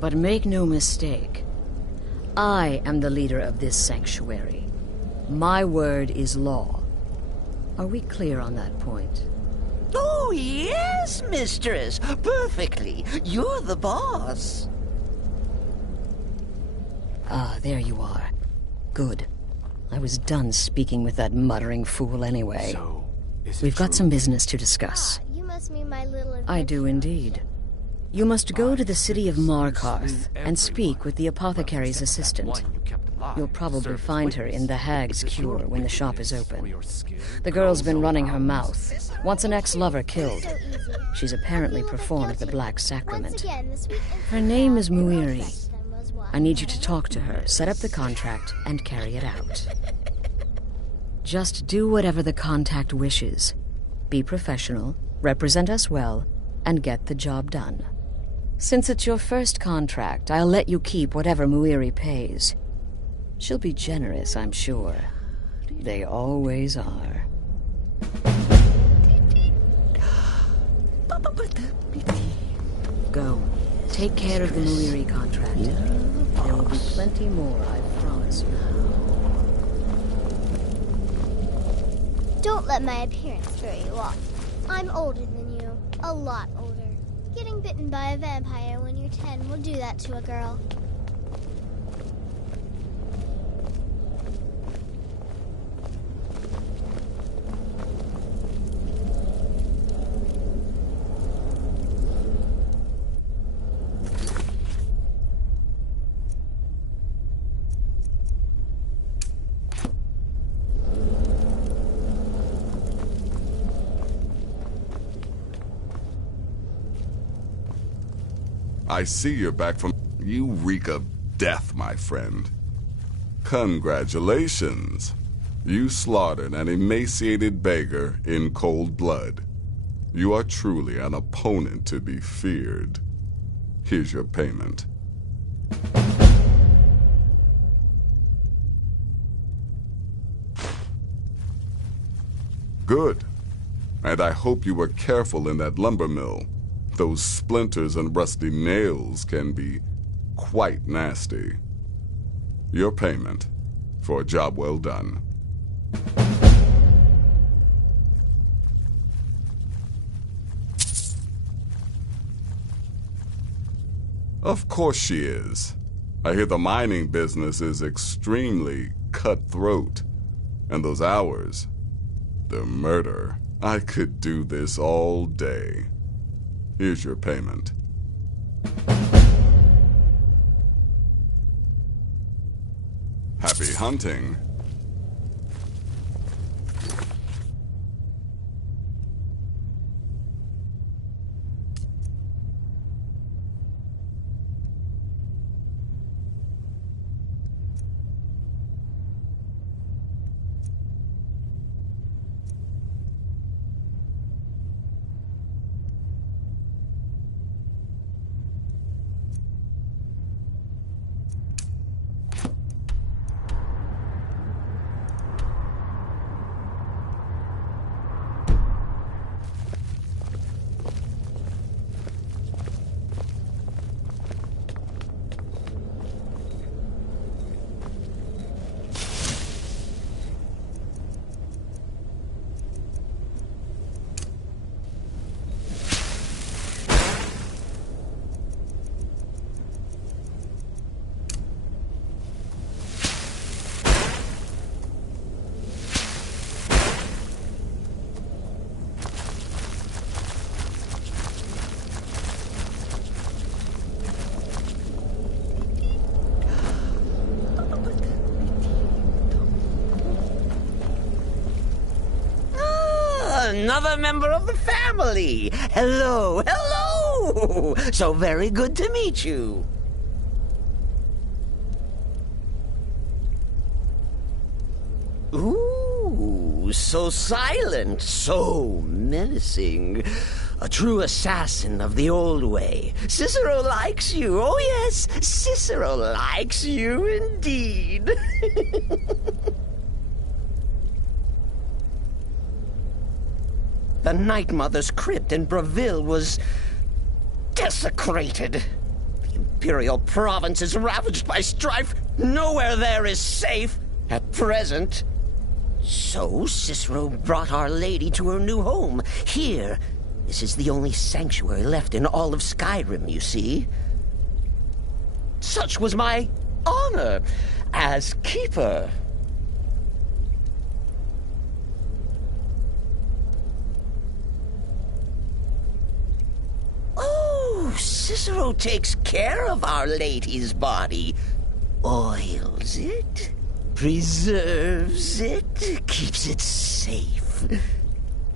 But make no mistake. I am the leader of this sanctuary. My word is law. Are we clear on that point? Oh, yes, mistress. Perfectly. You're the boss. Ah, there you are. Good. I was done speaking with that muttering fool anyway. So, We've got some business to discuss. You must mean my little adventure. I do indeed. You must go to the city of Markarth and speak with the apothecary's assistant. You'll probably find her in the Hag's Cure when the shop is open. The girl's been running her mouth. Wants an ex-lover killed. She's apparently performed the Black Sacrament. Her name is Muiri. I need you to talk to her, set up the contract, and carry it out. Just do whatever the contact wishes. Be professional, represent us well, and get the job done. Since it's your first contract, I'll let you keep whatever Muiri pays. She'll be generous, I'm sure. They always are. Go. Take care of the Muiri contract. There will be plenty more, I promise you. Don't let my appearance throw you off. I'm older than you. A lot older. Getting bitten by a vampire when you're 10 will do that to a girl. I see you're back from... You reek of death, my friend. Congratulations. You slaughtered an emaciated beggar in cold blood. You are truly an opponent to be feared. Here's your payment. Good. And I hope you were careful in that lumber mill. Those splinters and rusty nails can be quite nasty. Your payment for a job well done. Of course she is. I hear the mining business is extremely cutthroat. And those hours, the murder. I could do this all day. Here's your payment. Happy hunting. Another member of the family. Hello, hello. So very good to meet you. Ooh, so silent, so menacing. A true assassin of the old way. Cicero likes you. Oh yes, Cicero likes you indeed. The Night Mother's crypt in Breville was desecrated. The Imperial province is ravaged by strife. Nowhere there is safe at present. So Cicero brought Our Lady to her new home. Here, this is the only sanctuary left in all of Skyrim, you see. Such was my honor as keeper. Oh, Cicero takes care of Our Lady's body. Oils it, preserves it, keeps it safe.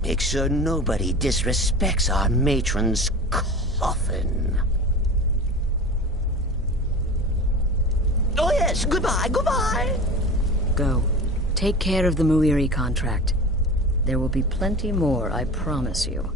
Make sure nobody disrespects our matron's coffin. Oh yes, goodbye, goodbye! Go. Take care of the Muiri contract. There will be plenty more, I promise you.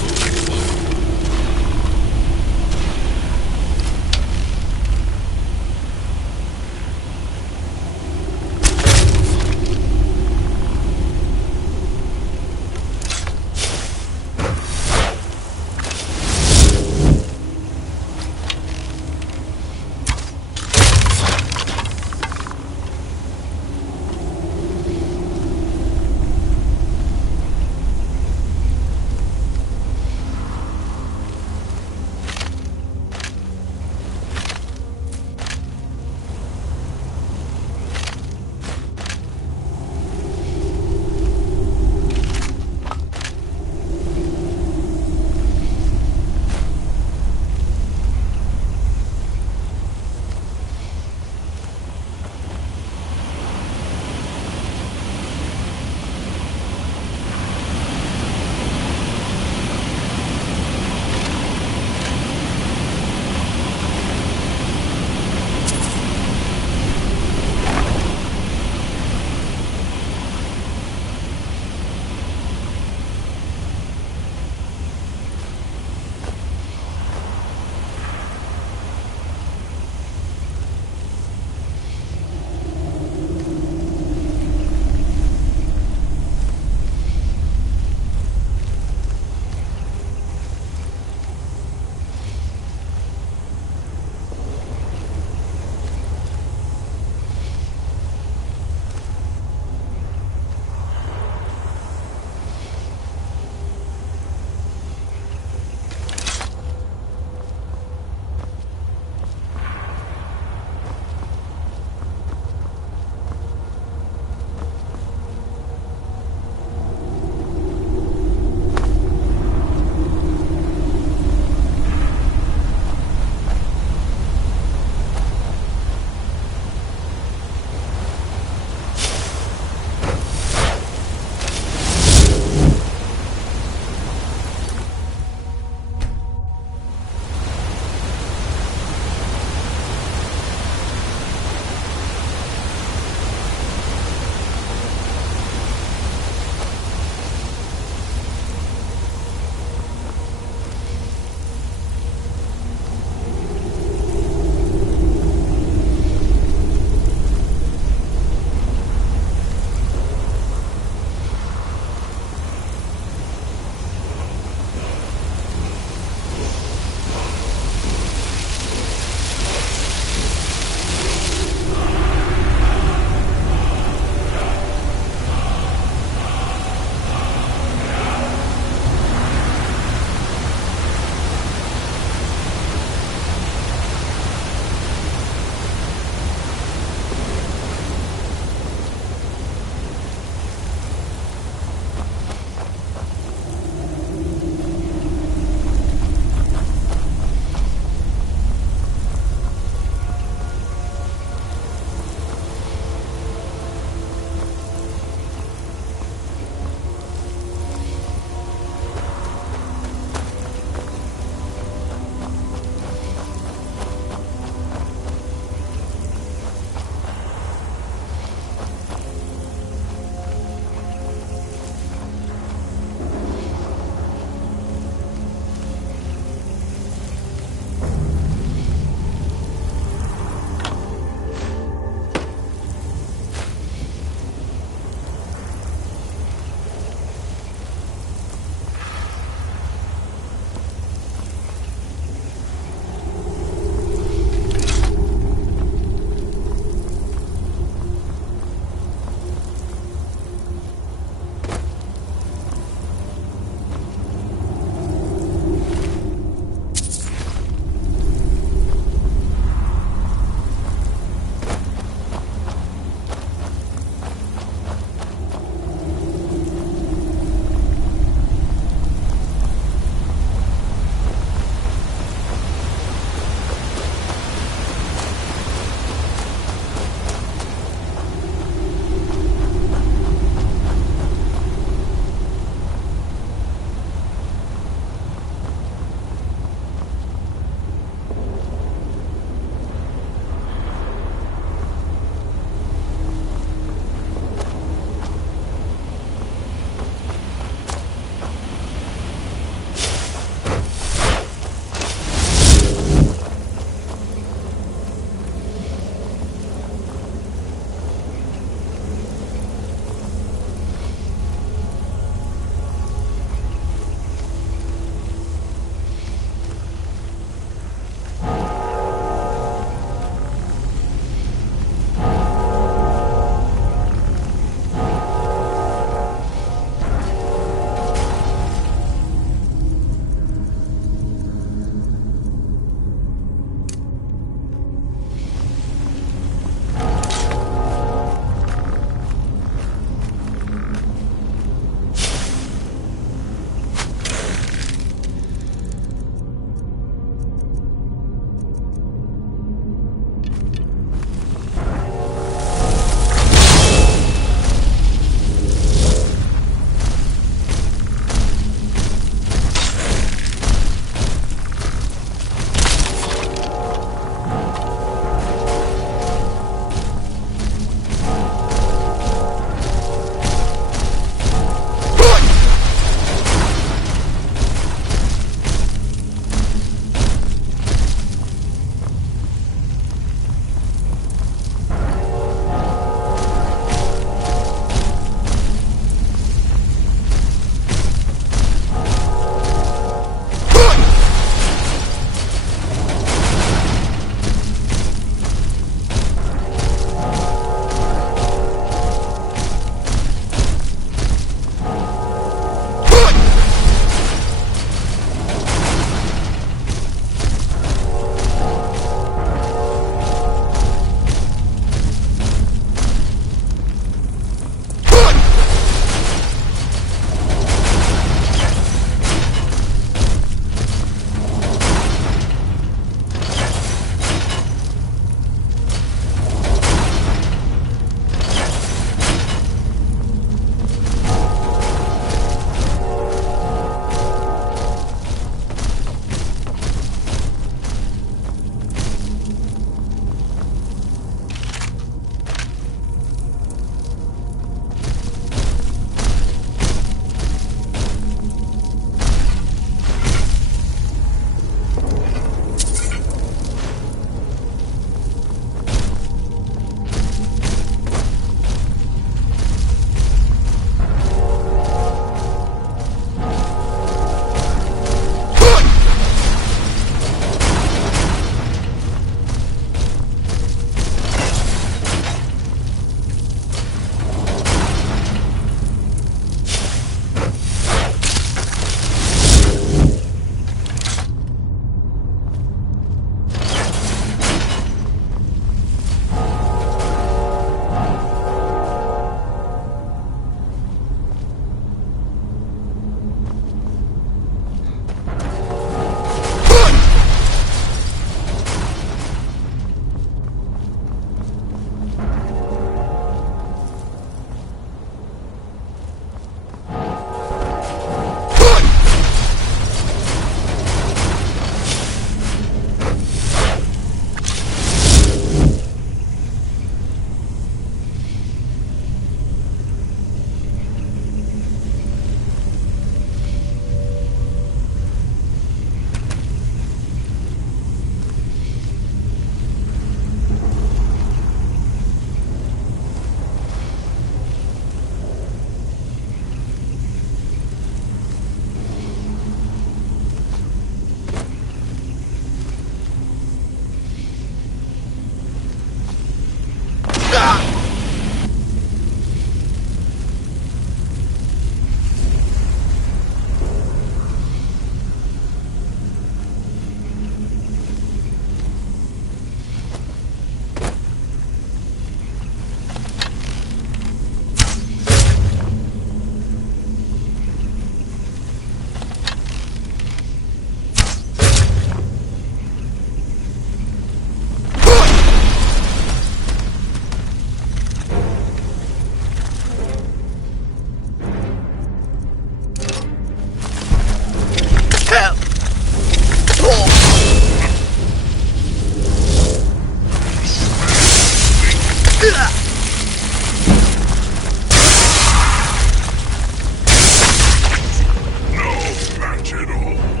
match at all.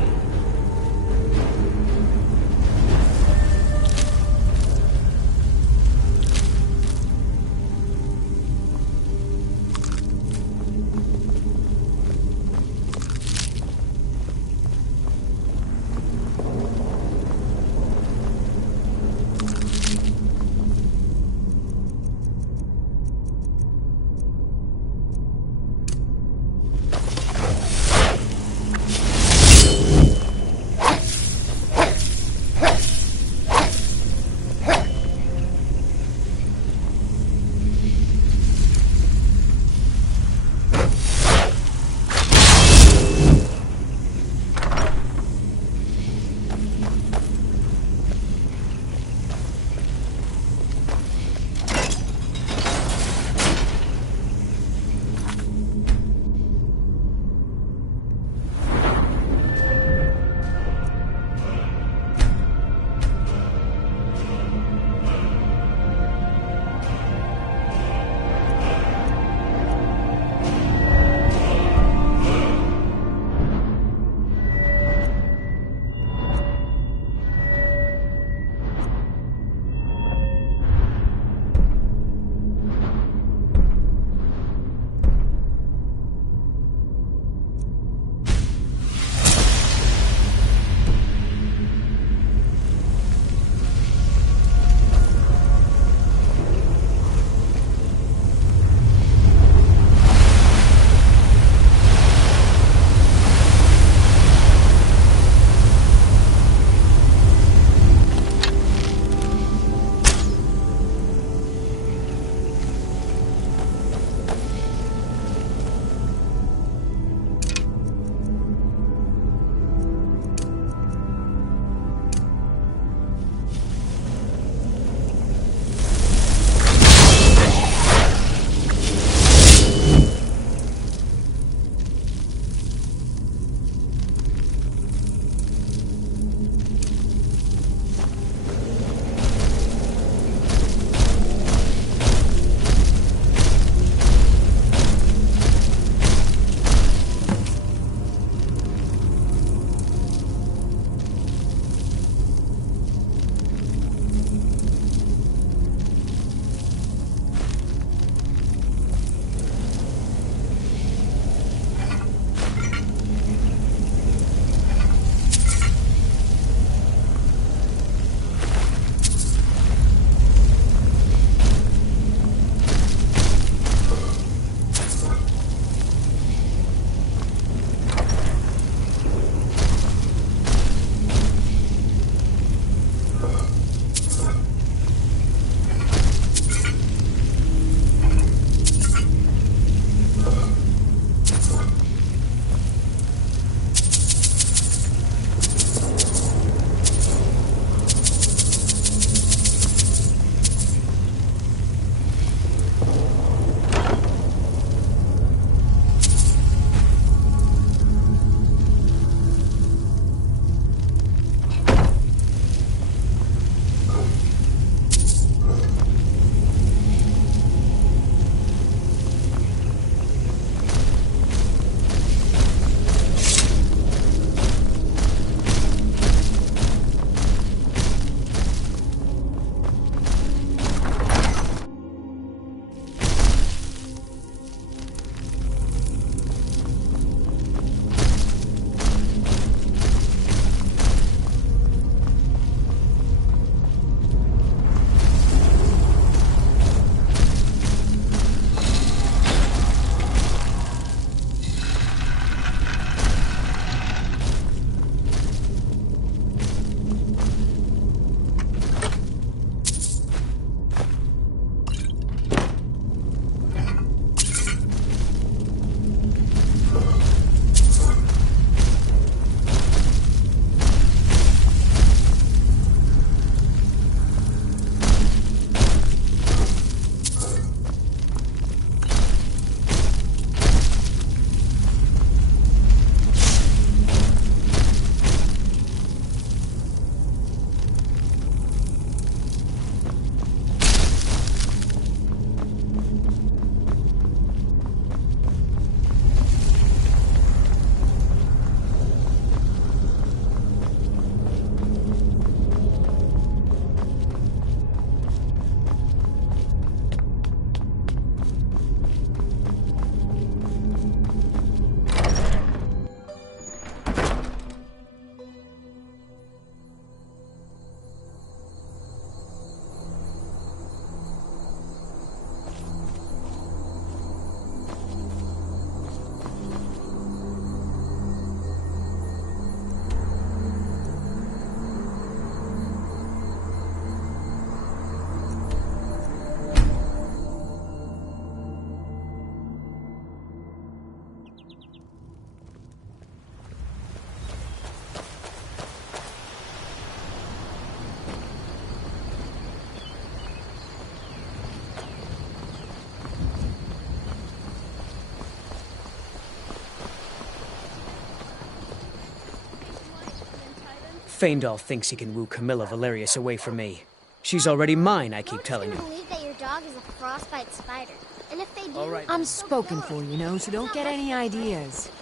Faendal thinks he can woo Camilla Valerius away from me. She's already mine, I keep telling you. I believe that your dog is a frostbite spider. And if they do... All right. I'm spoken for, you know, so don't get any ideas.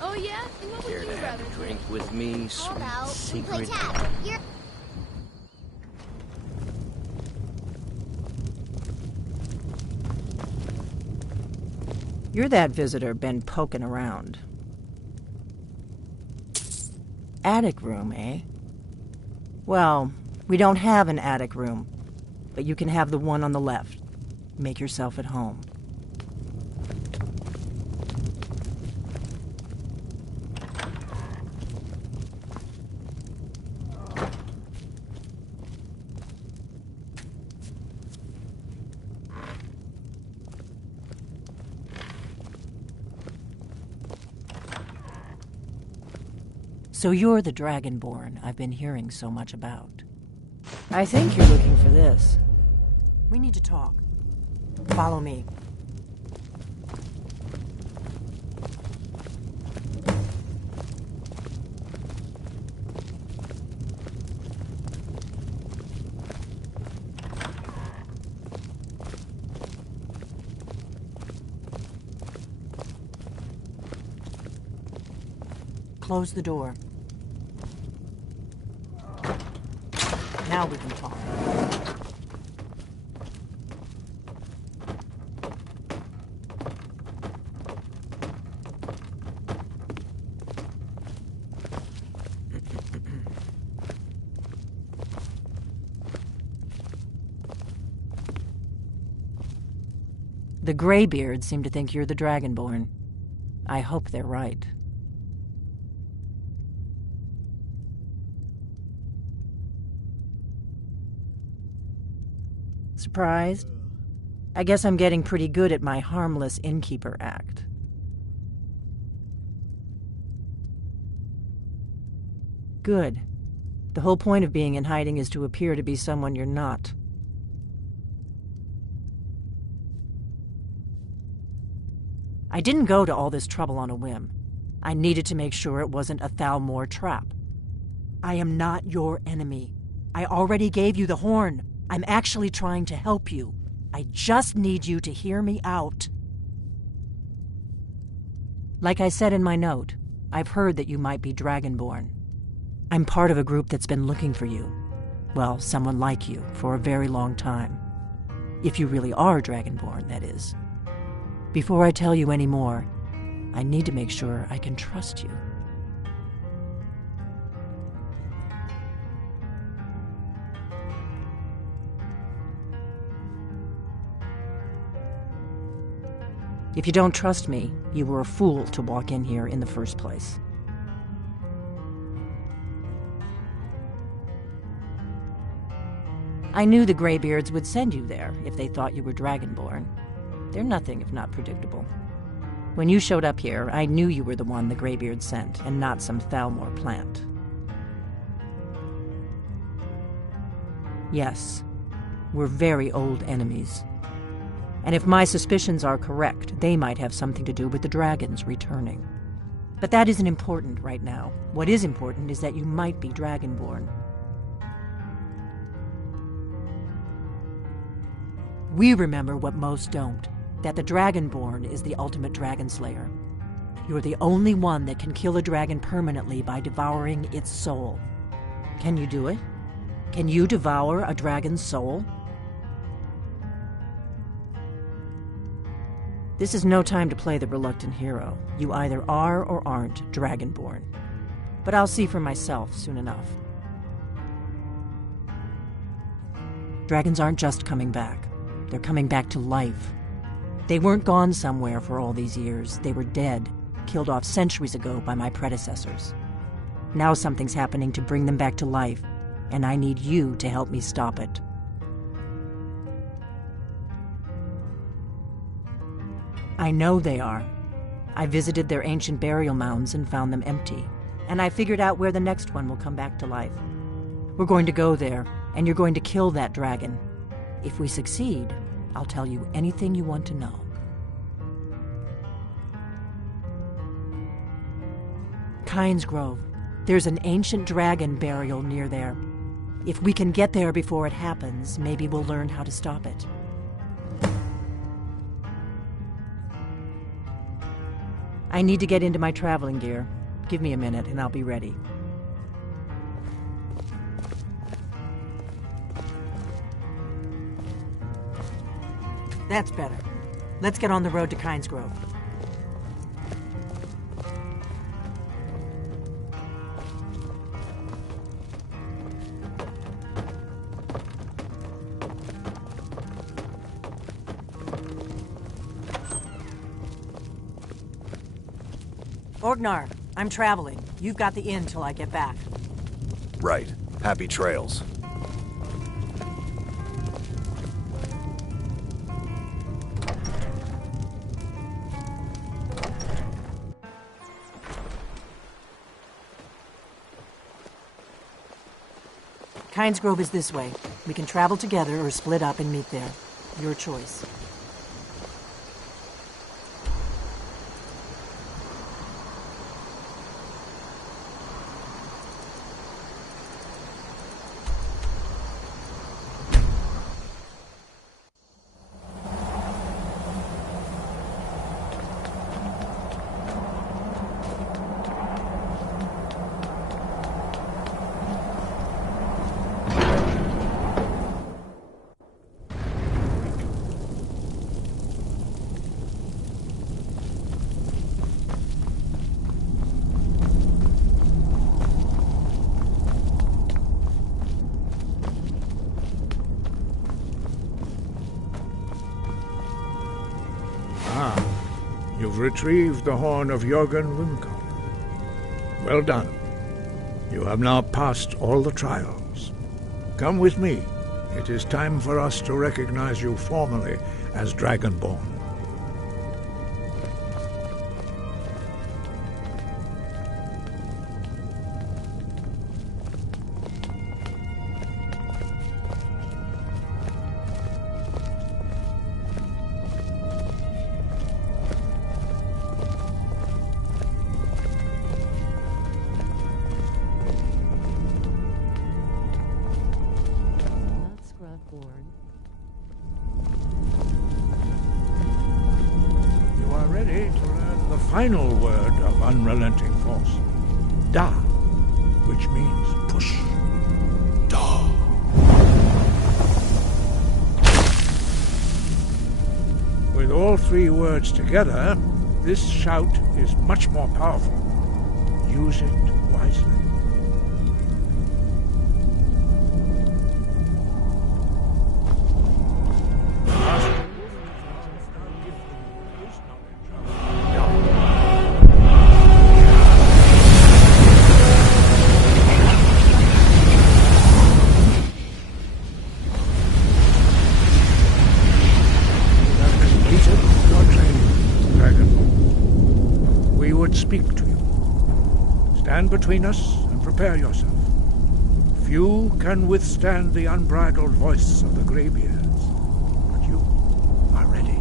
Oh, yeah? What Care would to you have rather a drink with me, sweet Play secret? tag. You're... You're that visitor been poking around. Attic room, eh? Well, we don't have an attic room, but you can have the one on the left. Make yourself at home. So you're the Dragonborn I've been hearing so much about. I think you're looking for this. We need to talk. Follow me. Close the door. Now we can talk. The Greybeards seem to think you're the Dragonborn. I hope they're right. Surprised? I guess I'm getting pretty good at my harmless innkeeper act. Good. The whole point of being in hiding is to appear to be someone you're not. I didn't go to all this trouble on a whim. I needed to make sure it wasn't a Thalmor trap. I am not your enemy. I already gave you the horn. I'm actually trying to help you. I just need you to hear me out. Like I said in my note, I've heard that you might be Dragonborn. I'm part of a group that's been looking for you. Well, someone like you, for a very long time. If you really are Dragonborn, that is. Before I tell you any more, I need to make sure I can trust you. If you don't trust me, you were a fool to walk in here in the first place. I knew the Greybeards would send you there if they thought you were Dragonborn. They're nothing if not predictable. When you showed up here, I knew you were the one the Greybeards sent, and not some Thalmor plant. Yes, we're very old enemies. And if my suspicions are correct, they might have something to do with the dragons returning. But that isn't important right now. What is important is that you might be Dragonborn. We remember what most don't, that the Dragonborn is the ultimate dragon slayer. You're the only one that can kill a dragon permanently by devouring its soul. Can you do it? Can you devour a dragon's soul? This is no time to play the reluctant hero. You either are or aren't Dragonborn. But I'll see for myself soon enough. Dragons aren't just coming back. They're coming back to life. They weren't gone somewhere for all these years. They were dead, killed off centuries ago by my predecessors. Now something's happening to bring them back to life, and I need you to help me stop it. I know they are. I visited their ancient burial mounds and found them empty, and I figured out where the next one will come back to life. We're going to go there, and you're going to kill that dragon. If we succeed, I'll tell you anything you want to know. Kynes Grove. There's an ancient dragon burial near there. If we can get there before it happens, maybe we'll learn how to stop it. I need to get into my traveling gear. Give me a minute and I'll be ready. That's better. Let's get on the road to Kynes Grove. Orgnar, I'm traveling. You've got the inn till I get back. Right. Happy trails. Kynes Grove is this way. We can travel together or split up and meet there. Your choice. You've retrieved the horn of Jörgen Wimkel. Well done. You have now passed all the trials. Come with me. It is time for us to recognize you formally as Dragonborn. Final word of unrelenting force. Da, which means push. Da. With all three words together, this shout is much more powerful. Use it wisely. Speak to you. Stand between us and prepare yourself. Few can withstand the unbridled voice of the Greybeards, but you are ready.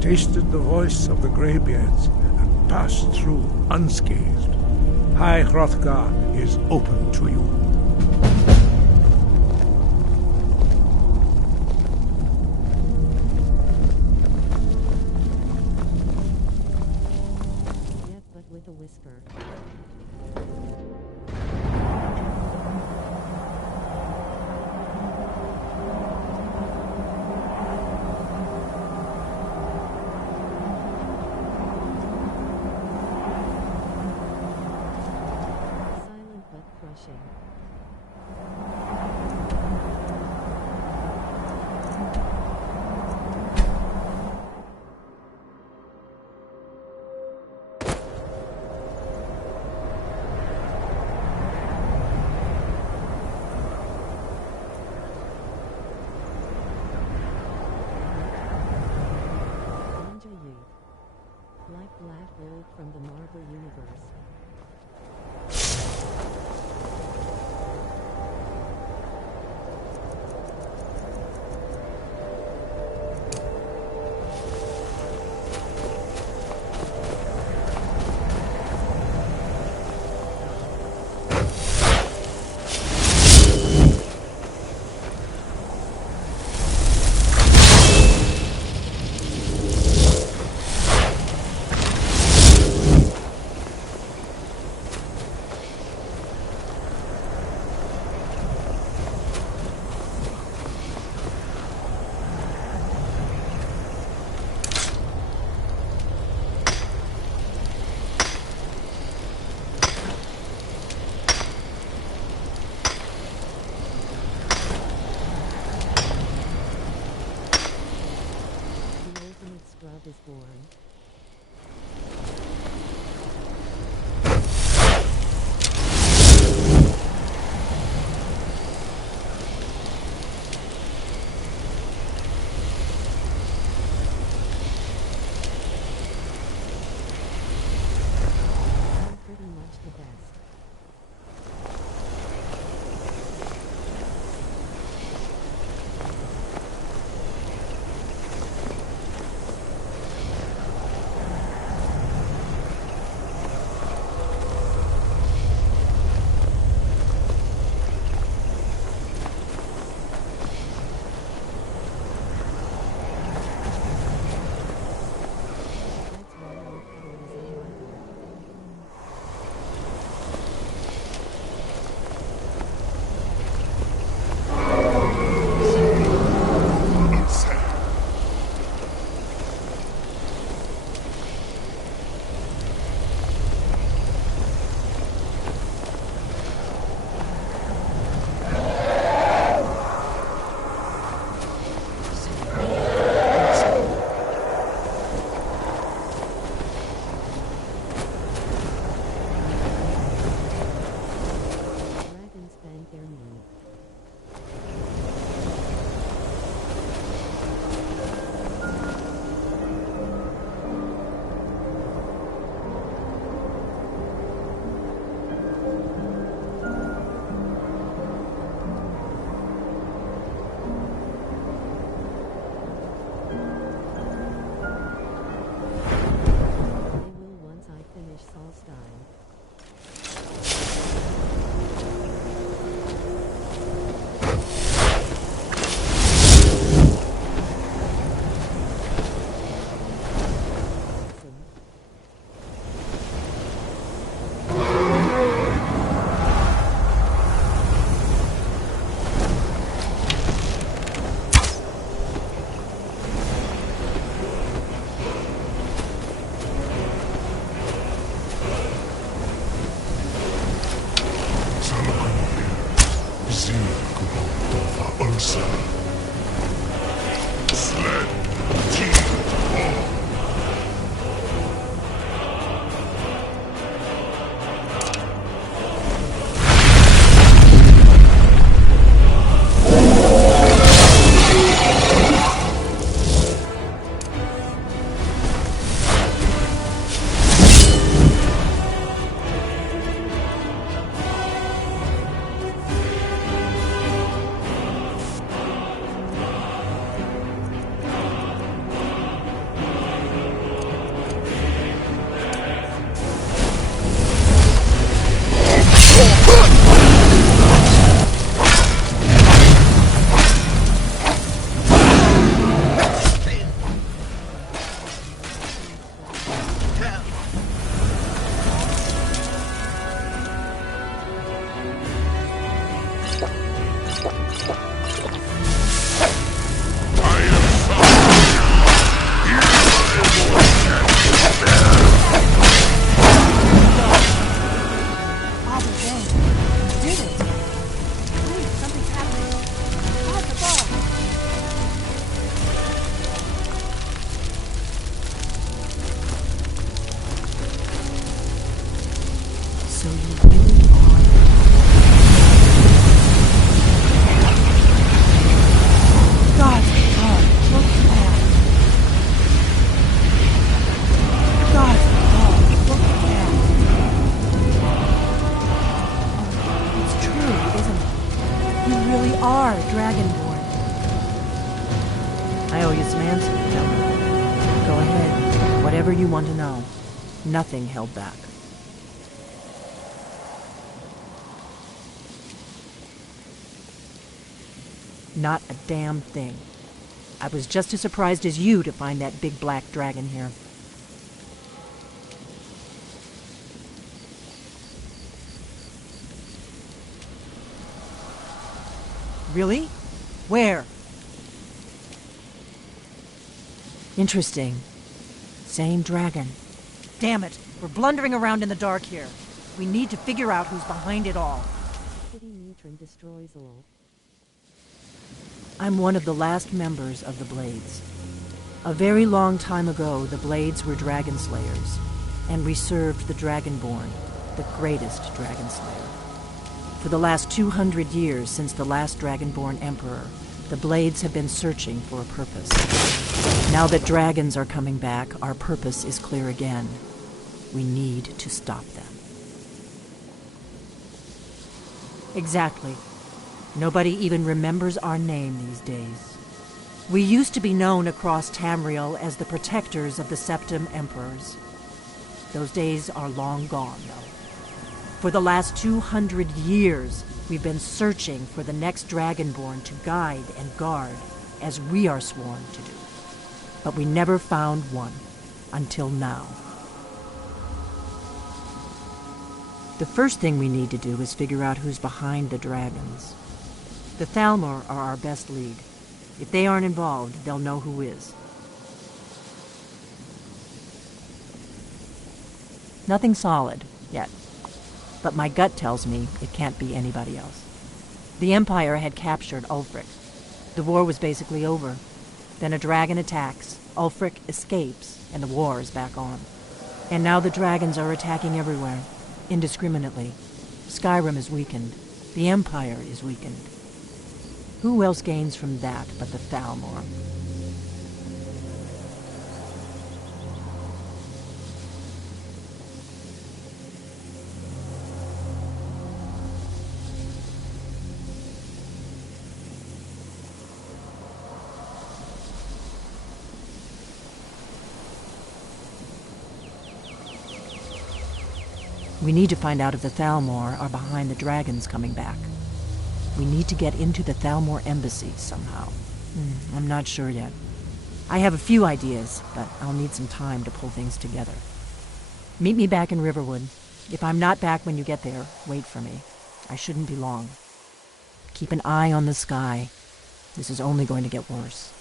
Tasted the voice of the Greybeards and passed through unscathed. High Hrothgar is open to you. Yet but with a whisper. pulled from the Marvel Universe. Is born. I'm pretty much the best. You really are Dragonborn. I owe you some answers, don't I? Go ahead. Whatever you want to know. Nothing held back. Not a damn thing. I was just as surprised as you to find that big black dragon here. Really? Where? Interesting. Same dragon. Damn it! We're blundering around in the dark here. We need to figure out who's behind it all. Mewtron destroys all. I'm one of the last members of the Blades. A very long time ago, the Blades were dragon slayers, and we served the Dragonborn, the greatest dragon slayer. For the last 200 years since the last Dragonborn Emperor, the Blades have been searching for a purpose. Now that dragons are coming back, our purpose is clear again. We need to stop them. Exactly. Nobody even remembers our name these days. We used to be known across Tamriel as the protectors of the Septim Emperors. Those days are long gone, though. For the last 200 years, we've been searching for the next Dragonborn to guide and guard, as we are sworn to do. But we never found one, until now. The first thing we need to do is figure out who's behind the dragons. The Thalmor are our best lead. If they aren't involved, they'll know who is. Nothing solid, yet. But my gut tells me it can't be anybody else. The Empire had captured Ulfric. The war was basically over. Then a dragon attacks, Ulfric escapes, and the war is back on. And now the dragons are attacking everywhere, indiscriminately. Skyrim is weakened. The Empire is weakened. Who else gains from that but the Thalmor? We need to find out if the Thalmor are behind the dragons coming back. We need to get into the Thalmor embassy somehow. I'm not sure yet. I have a few ideas, but I'll need some time to pull things together. Meet me back in Riverwood. If I'm not back when you get there, wait for me. I shouldn't be long. Keep an eye on the sky. This is only going to get worse.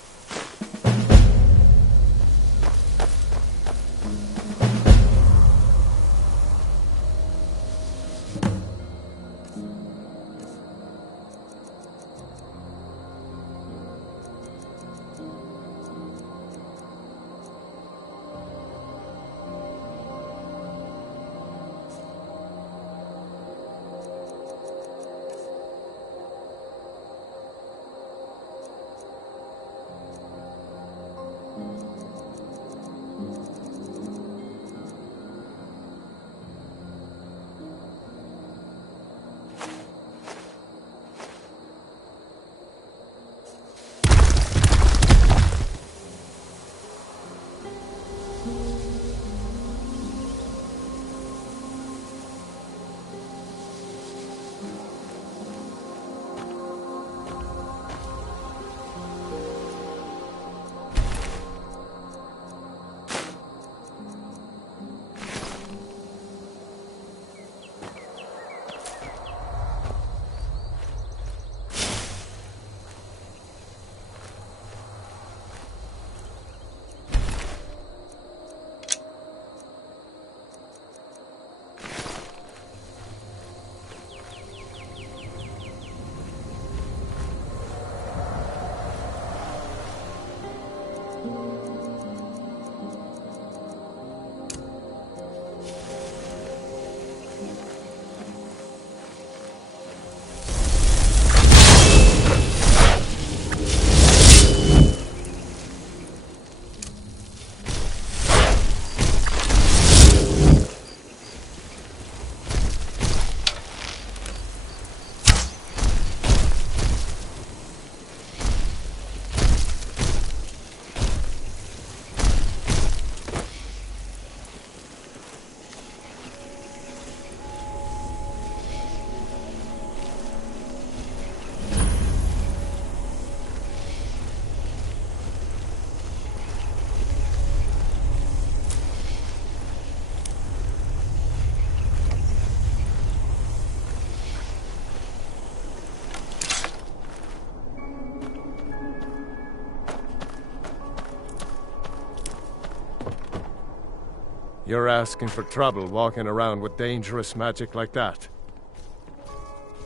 You're asking for trouble walking around with dangerous magic like that.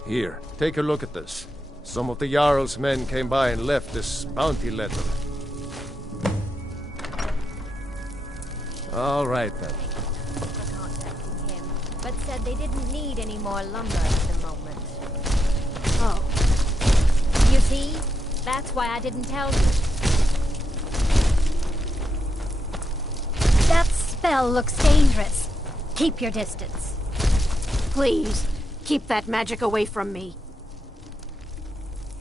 Here, take a look at this. Some of the Jarl's men came by and left this bounty letter. All right, then. But said they didn't need any more lumber at the moment. Oh. You see? That's why I didn't tell you. That spell looks dangerous. Keep your distance. Please, keep that magic away from me.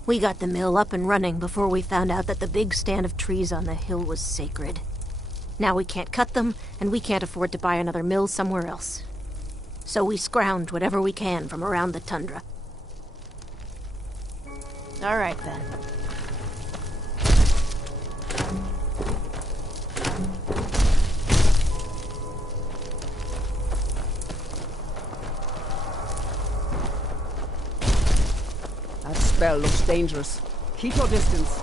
We got the mill up and running before we found out that the big stand of trees on the hill was sacred. Now we can't cut them, and we can't afford to buy another mill somewhere else. So we scrounge whatever we can from around the tundra. All right, then. That spell looks dangerous. Keep your distance.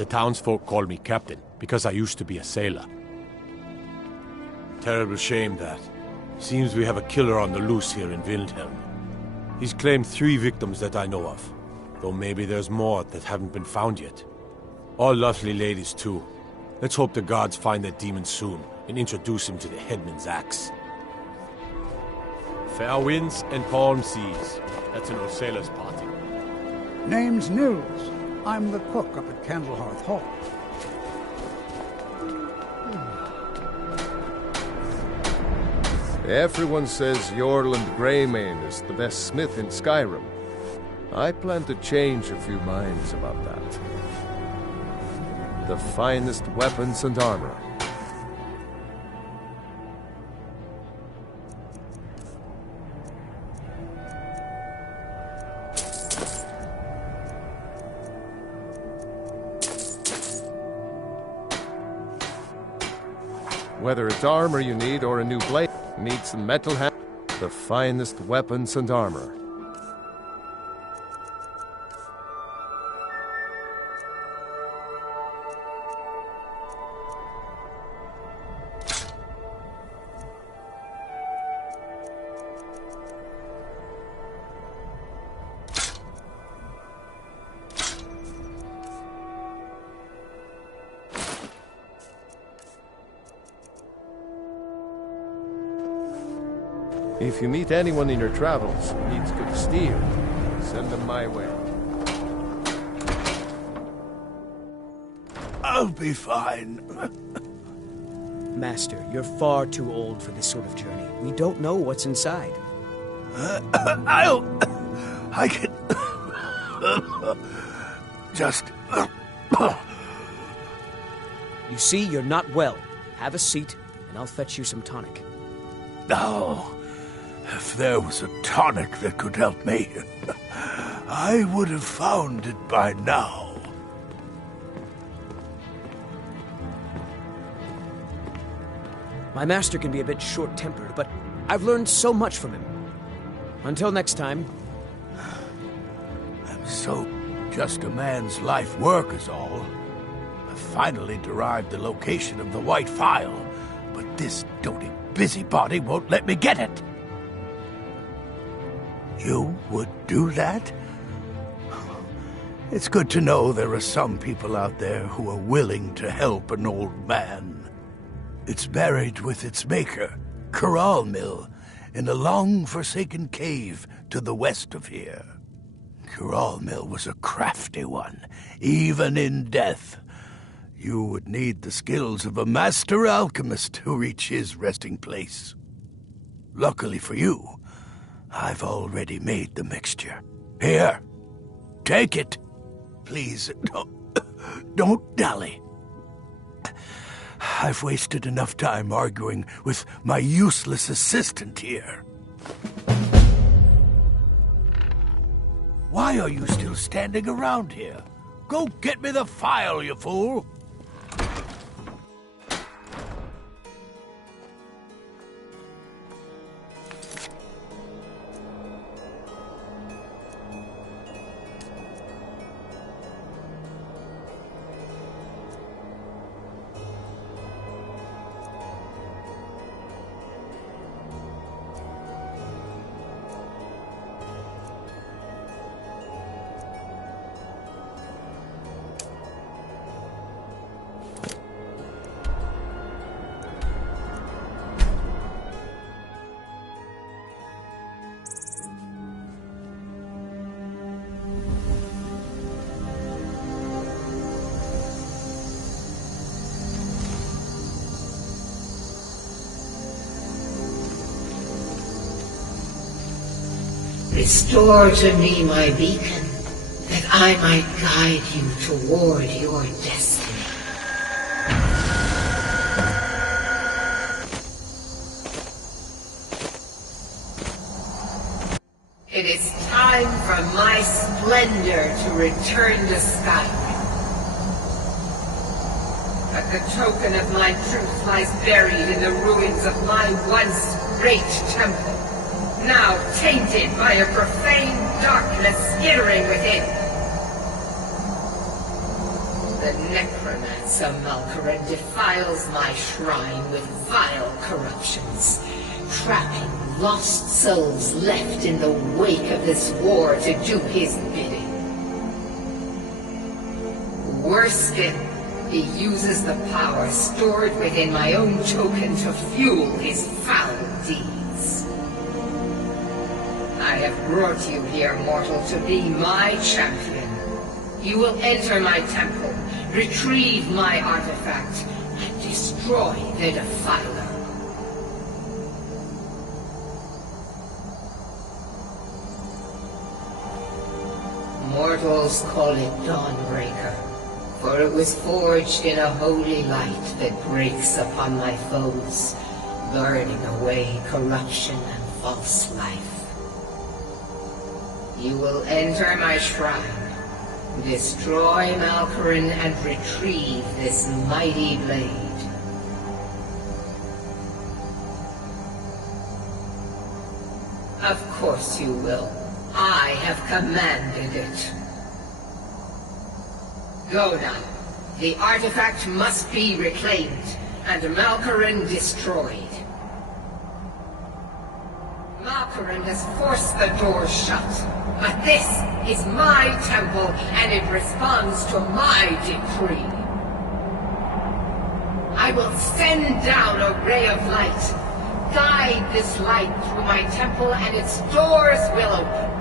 The townsfolk call me captain because I used to be a sailor. Terrible shame that. Seems we have a killer on the loose here in Wilhelm. He's claimed 3 victims that I know of, though maybe there's more that haven't been found yet. All lovely ladies too. Let's hope the gods find that demon soon and introduce him to the headman's axe. Fair winds and calm seas. That's an old sailor's party. Name's Nils. I'm the cook up at Candlehearth Hall. Everyone says Jorland Greymane is the best smith in Skyrim. I plan to change a few minds about that. The finest weapons and armor. Whether it's armor you need or a new blade, need some metal hand. The finest weapons and armor. If you meet anyone in your travels who needs good steel, send them my way. I'll be fine. Master, you're far too old for this sort of journey. We don't know what's inside. I can... just... You see, you're not well. Have a seat, and I'll fetch you some tonic. No. If there was a tonic that could help me, I would have found it by now. My master can be a bit short-tempered, but I've learned so much from him. Until next time. And so, just a man's life work is all. I finally derived the location of the White Phial, but this doting busybody won't let me get it. You would do that? It's good to know there are some people out there who are willing to help an old man. It's buried with its maker, Coralmill, in a long-forsaken cave to the west of here. Coralmill was a crafty one, even in death. You would need the skills of a master alchemist to reach his resting place. Luckily for you, I've already made the mixture. Here, take it. Please, don't dally. I've wasted enough time arguing with my useless assistant here. Why are you still standing around here? Go get me the file, you fool! Restore to me my beacon, that I might guide you toward your destiny. It is time for my splendor to return to Skyrim. But the token of my truth lies buried in the ruins of my once great temple, now tainted by a profane darkness skittering within. The necromancer Malkaran defiles my shrine with vile corruptions, trapping lost souls left in the wake of this war to do his bidding. Worse still, he uses the power stored within my own token to fuel his foul deeds. I have brought you here, mortal, to be my champion. You will enter my temple, retrieve my artifact, and destroy the Defiler. Mortals call it Dawnbreaker, for it was forged in a holy light that breaks upon my foes, burning away corruption and false life. You will enter my shrine, destroy Malkaran, and retrieve this mighty blade. Of course you will. I have commanded it. Go now. The artifact must be reclaimed, and Malkaran destroyed. Malkaran has forced the door shut, but this is my temple, and it responds to my decree. I will send down a ray of light. Guide this light through my temple, and its doors will open.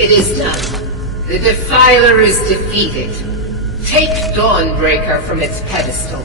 It is done. The Defiler is defeated. Take Dawnbreaker from its pedestal.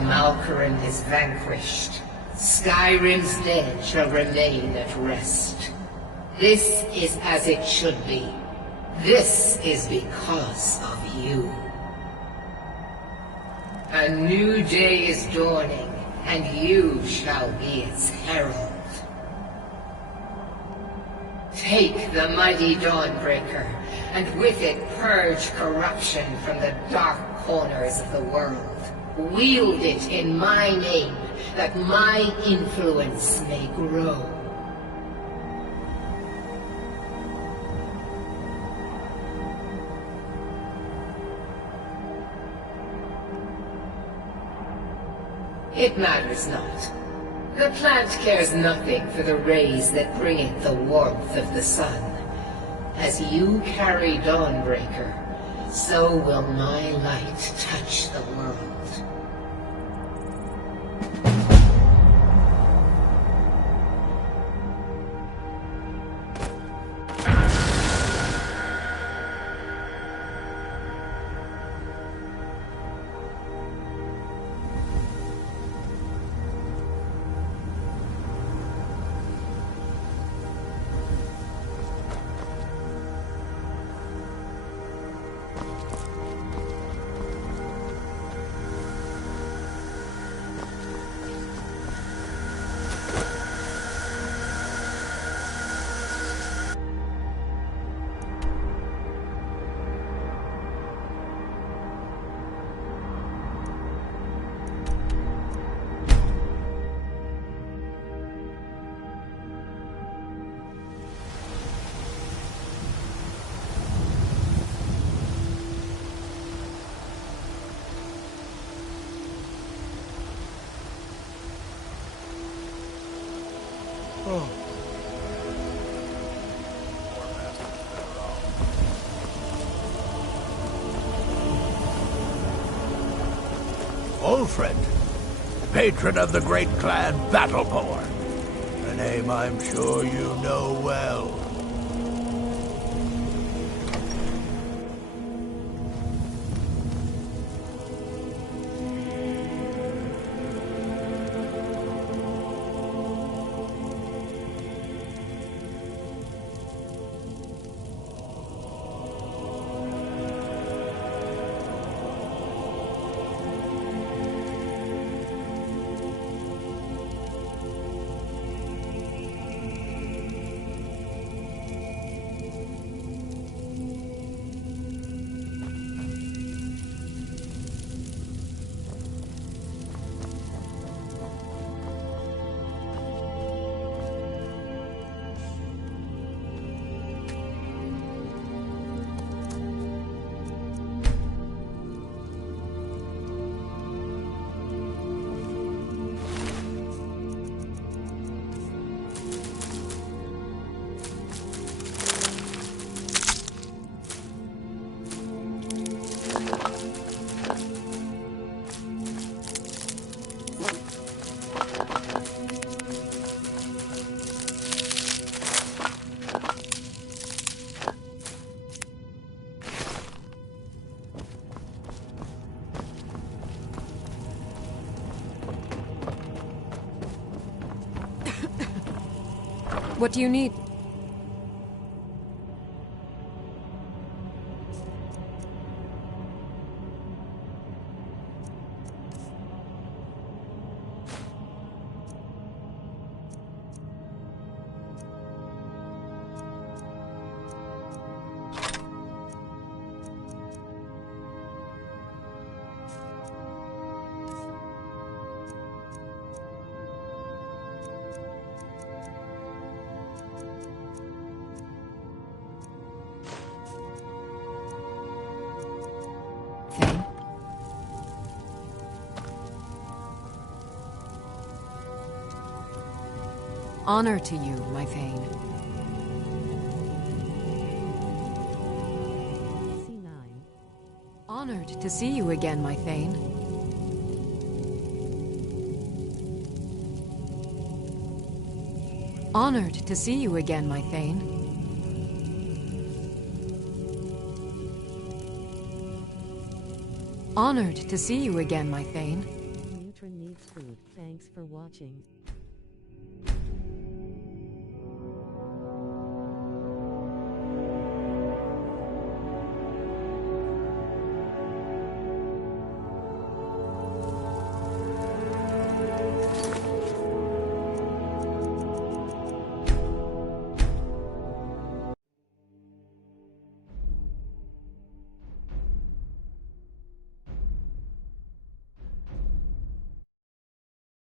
Malkoran is vanquished. Skyrim's dead shall remain at rest. This is as it should be. This is because of you. A new day is dawning, and you shall be its herald. Take the mighty Dawnbreaker, and with it purge corruption from the dark corners of the world. Wield it in my name, that my influence may grow. It matters not. The plant cares nothing for the rays that bring it the warmth of the sun. As you carry Dawnbreaker, so will my light touch the world. Old friend, patron of the great clan Battleborn. A name I'm sure you know well. What do you need? Honor to you, my Thane. C9. Honored to see you again, my Thane. Honored to see you again, my Thane. Honored to see you again, my Thane. Mewtron needs food. Thanks for watching.